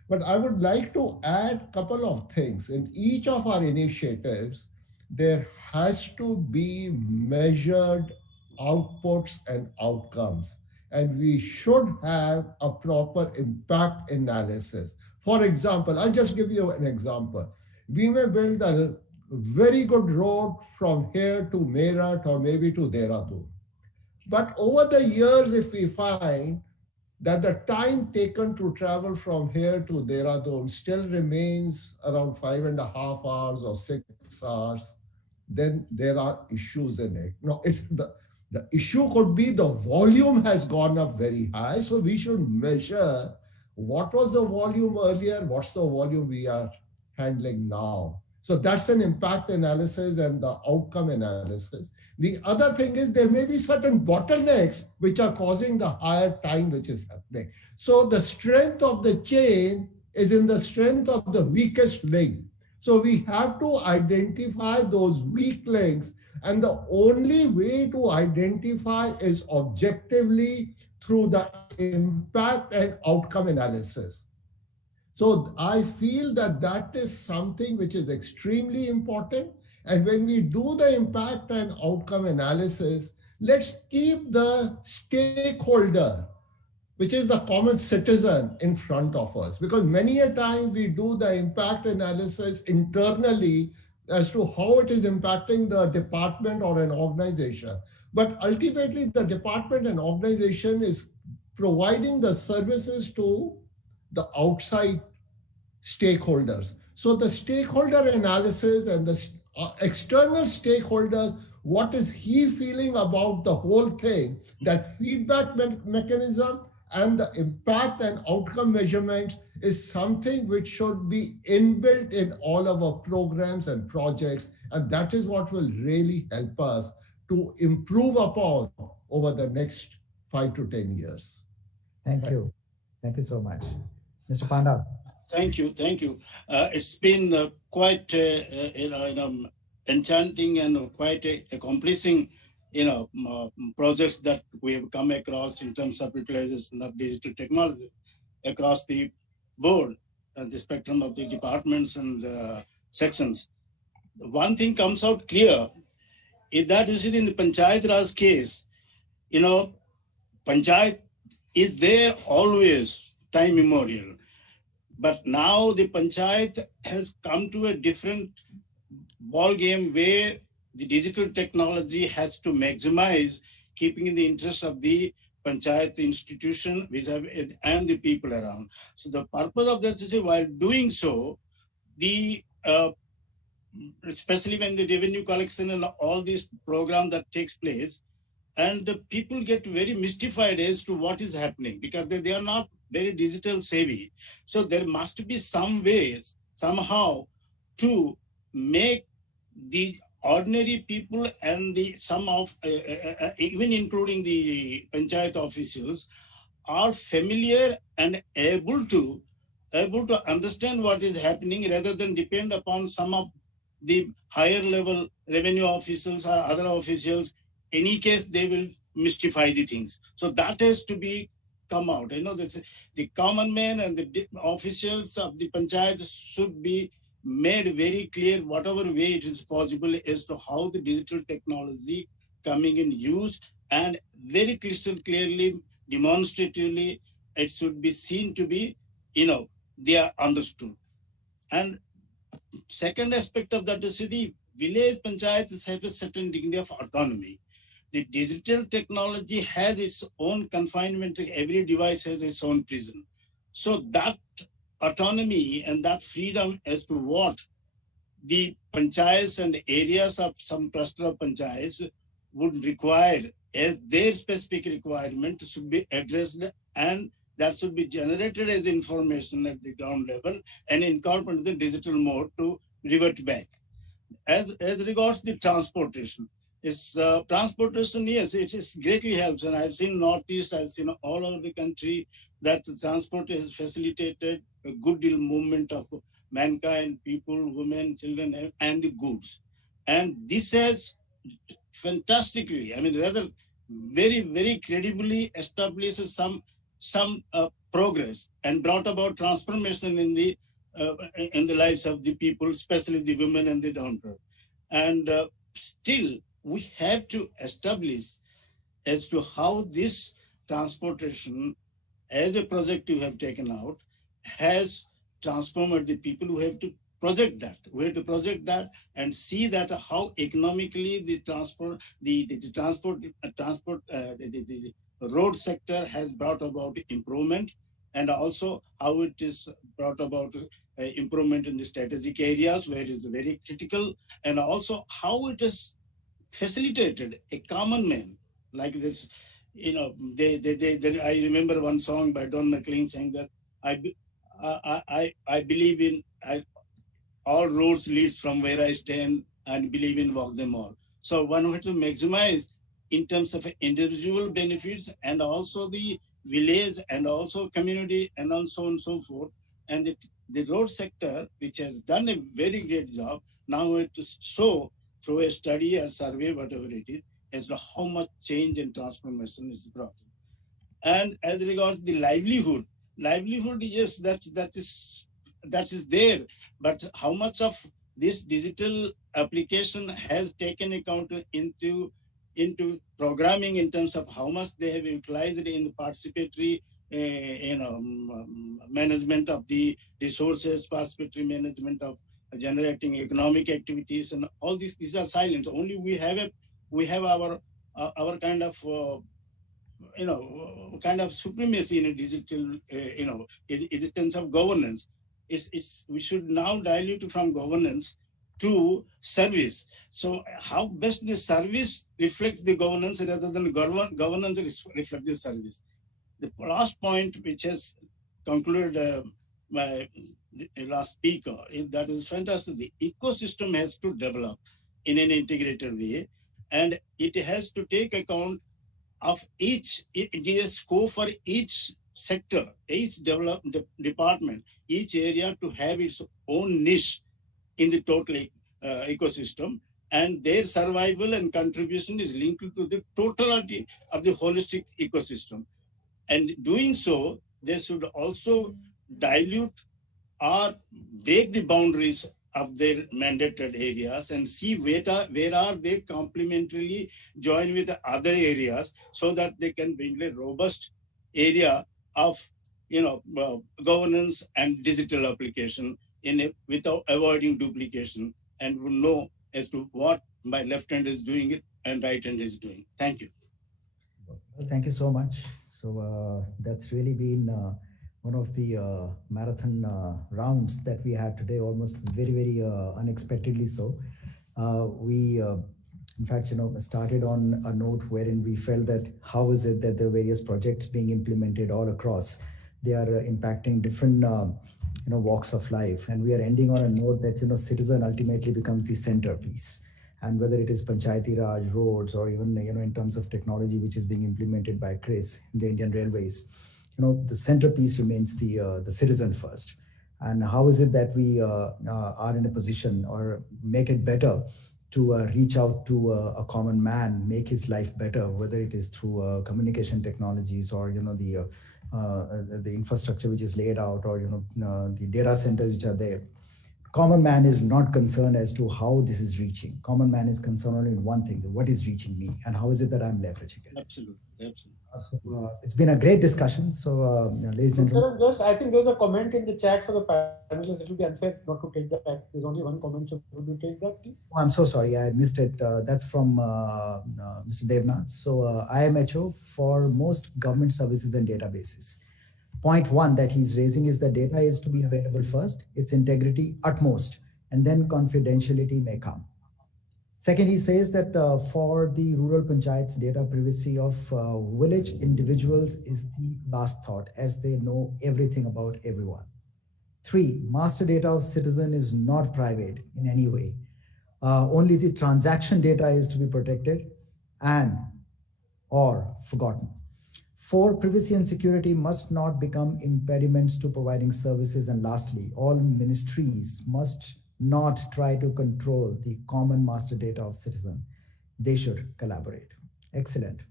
But I would like to add a couple of things. In each of our initiatives, there has to be measured outputs and outcomes. And we should have a proper impact analysis. For example, I'll just give you an example. We may build a very good road from here to Meerut or maybe to Dehradun. But over the years, if we find that the time taken to travel from here to Dehradun still remains around 5.5 hours or 6 hours, then there are issues in it. No, it's the issue could be the volume has gone up very high. So we should measure what was the volume earlier, what's the volume we are handling now. So that's an impact analysis and the outcome analysis. The other thing is there may be certain bottlenecks which are causing the higher time which is happening. So the strength of the chain is in the strength of the weakest link. So we have to identify those weak links, and the only way to identify is objectively through the impact and outcome analysis. So I feel that is something which is extremely important. And when we do the impact and outcome analysis, let's keep the stakeholder, which is the common citizen, in front of us. Because many a time we do the impact analysis internally as to how it is impacting the department or an organization. But ultimately, the department and organization is providing the services to the outside stakeholders. So the stakeholder analysis and the external stakeholders, what is he feeling about the whole thing, that feedback mechanism and the impact and outcome measurements is something which should be inbuilt in all of our programs and projects. And that is what will really help us to improve upon over the next 5 to 10 years. Thank you. Thank you so much. Mr. Panda. Thank you. It's been quite enchanting and quite accomplishing projects that we have come across in terms of utilization of digital technology across the board, the spectrum of the departments and sections. One thing comes out clear is that you see in the Panchayat Raj case, Panchayat is there always, time immemorial. But now the Panchayat has come to a different ball game where the digital technology has to maximize keeping in the interest of the Panchayat institution and the people around. So the purpose of that is while doing so, the especially when the revenue collection and all these programs that takes place, and the people get very mystified as to what is happening because they are not very digital savvy. So there must be some ways somehow to make the ordinary people and the some of even including the panchayat officials are familiar and able to understand what is happening rather than depend upon some of the higher level revenue officials or other officials. Any case, they will mystify the things. So that has to be come out. The common man and the officials of the panchayat should be made very clear, whatever way it is possible, as to how the digital technology coming in use, and very crystal clearly, demonstratively, it should be seen to be, they are understood. And second aspect of that is the village panchayats have a certain degree of autonomy. The digital technology has its own confinement. Every device has its own prison. So that autonomy and that freedom as to what the panchayats and areas of some cluster of panchayats would require as their specific requirement should be addressed, and that should be generated as information at the ground level and incorporated the digital mode to revert back. As regards the transportation, transportation, yes, it is greatly helps. And I've seen Northeast, I've seen all over the country that the transport has facilitated a good deal movement of mankind, people, women, children, and the goods. And this has fantastically, rather very, very credibly established some progress and brought about transformation in the lives of the people, especially the women and the downward. And still, we have to establish as to how this transportation, as a project you have taken out, has transformed the people. Who have to project that. We have to project that and see that how economically the road sector has brought about improvement, and also how it is brought about improvement in the strategic areas where it is very critical, and also how it has facilitated a common man like this. I remember one song by Don McLean saying that I believe in all roads leads from where I stand and believe in walk them all. So one has to maximize in terms of individual benefits and also the village and also community and so on and so forth. And the road sector, which has done a very great job, now it to show through a study or survey, whatever it is, as to how much change and transformation is brought. And as regards the livelihood, yes, that is there, but how much of this digital application has taken account into programming in terms of how much they have utilized in participatory management of the resources, participatory management of generating economic activities, and all these are silent. Only we have our kind of kind of supremacy in a digital in terms of governance. We should now dilute from governance to service. So how best the service reflects the governance rather than governance reflect the service. The last point, which has concluded my last speaker, that is fantastic. The ecosystem has to develop in an integrated way, and it has to take account of each scope for each sector, each department, each area to have its own niche in the total ecosystem, and their survival and contribution is linked to the totality of the holistic ecosystem. And doing so, they should also dilute or break the boundaries of their mandated areas and see where are they complementarily join with other areas so that they can bring a robust area of governance and digital application without avoiding duplication, and will know as to what my left hand is doing it and right hand is doing. Thank you. Well, thank you so much. So that's really been one of the marathon rounds that we had today, almost very, very unexpectedly so. We, in fact, started on a note wherein we felt that how is it that the various projects being implemented all across, they are impacting different walks of life, and we are ending on a note that citizen ultimately becomes the centerpiece. And whether it is Panchayati Raj, roads, or even in terms of technology which is being implemented by Chris in the Indian Railways, the centerpiece remains the citizen first. And how is it that we are in a position or make it better to reach out to a common man, make his life better, whether it is through communication technologies or the infrastructure which is laid out, or the data centers which are there. Common man is not concerned as to how this is reaching. Common man is concerned only in one thing: what is reaching me, and how is it that I'm leveraging it. Absolutely, absolutely. It's been a great discussion. So, ladies and gentlemen, I think there's a comment in the chat for the panelists. It will be unfair not to take that. There's only one comment. So would you take that, please? Oh, I'm so sorry, I missed it. That's from Mr. Devnath. So, IMHO for most government services and databases. Point one that he's raising is that data is to be available first, its integrity utmost, and then confidentiality may come. Second, he says that for the rural panchayats, data privacy of village individuals is the last thought, as they know everything about everyone. Three, master data of citizen is not private in any way. Only the transaction data is to be protected and or forgotten. Four, privacy and security must not become impediments to providing services. And lastly, all ministries must not try to control the common master data of citizen. They should collaborate. Excellent.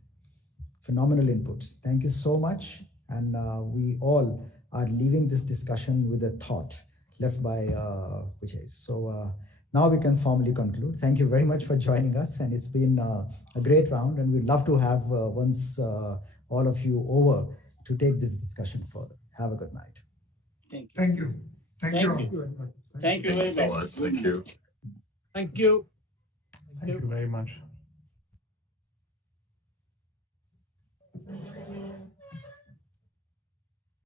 Phenomenal inputs. Thank you so much. And we all are leaving this discussion with a thought left by Vijay. So now we can formally conclude. Thank you very much for joining us. And it's been a great round, and we'd love to have once all of you over to take this discussion further. Have a good night. Thank you. Thank you. Thank you. Thank you very much. Thank you. Thank you. Thank you very much.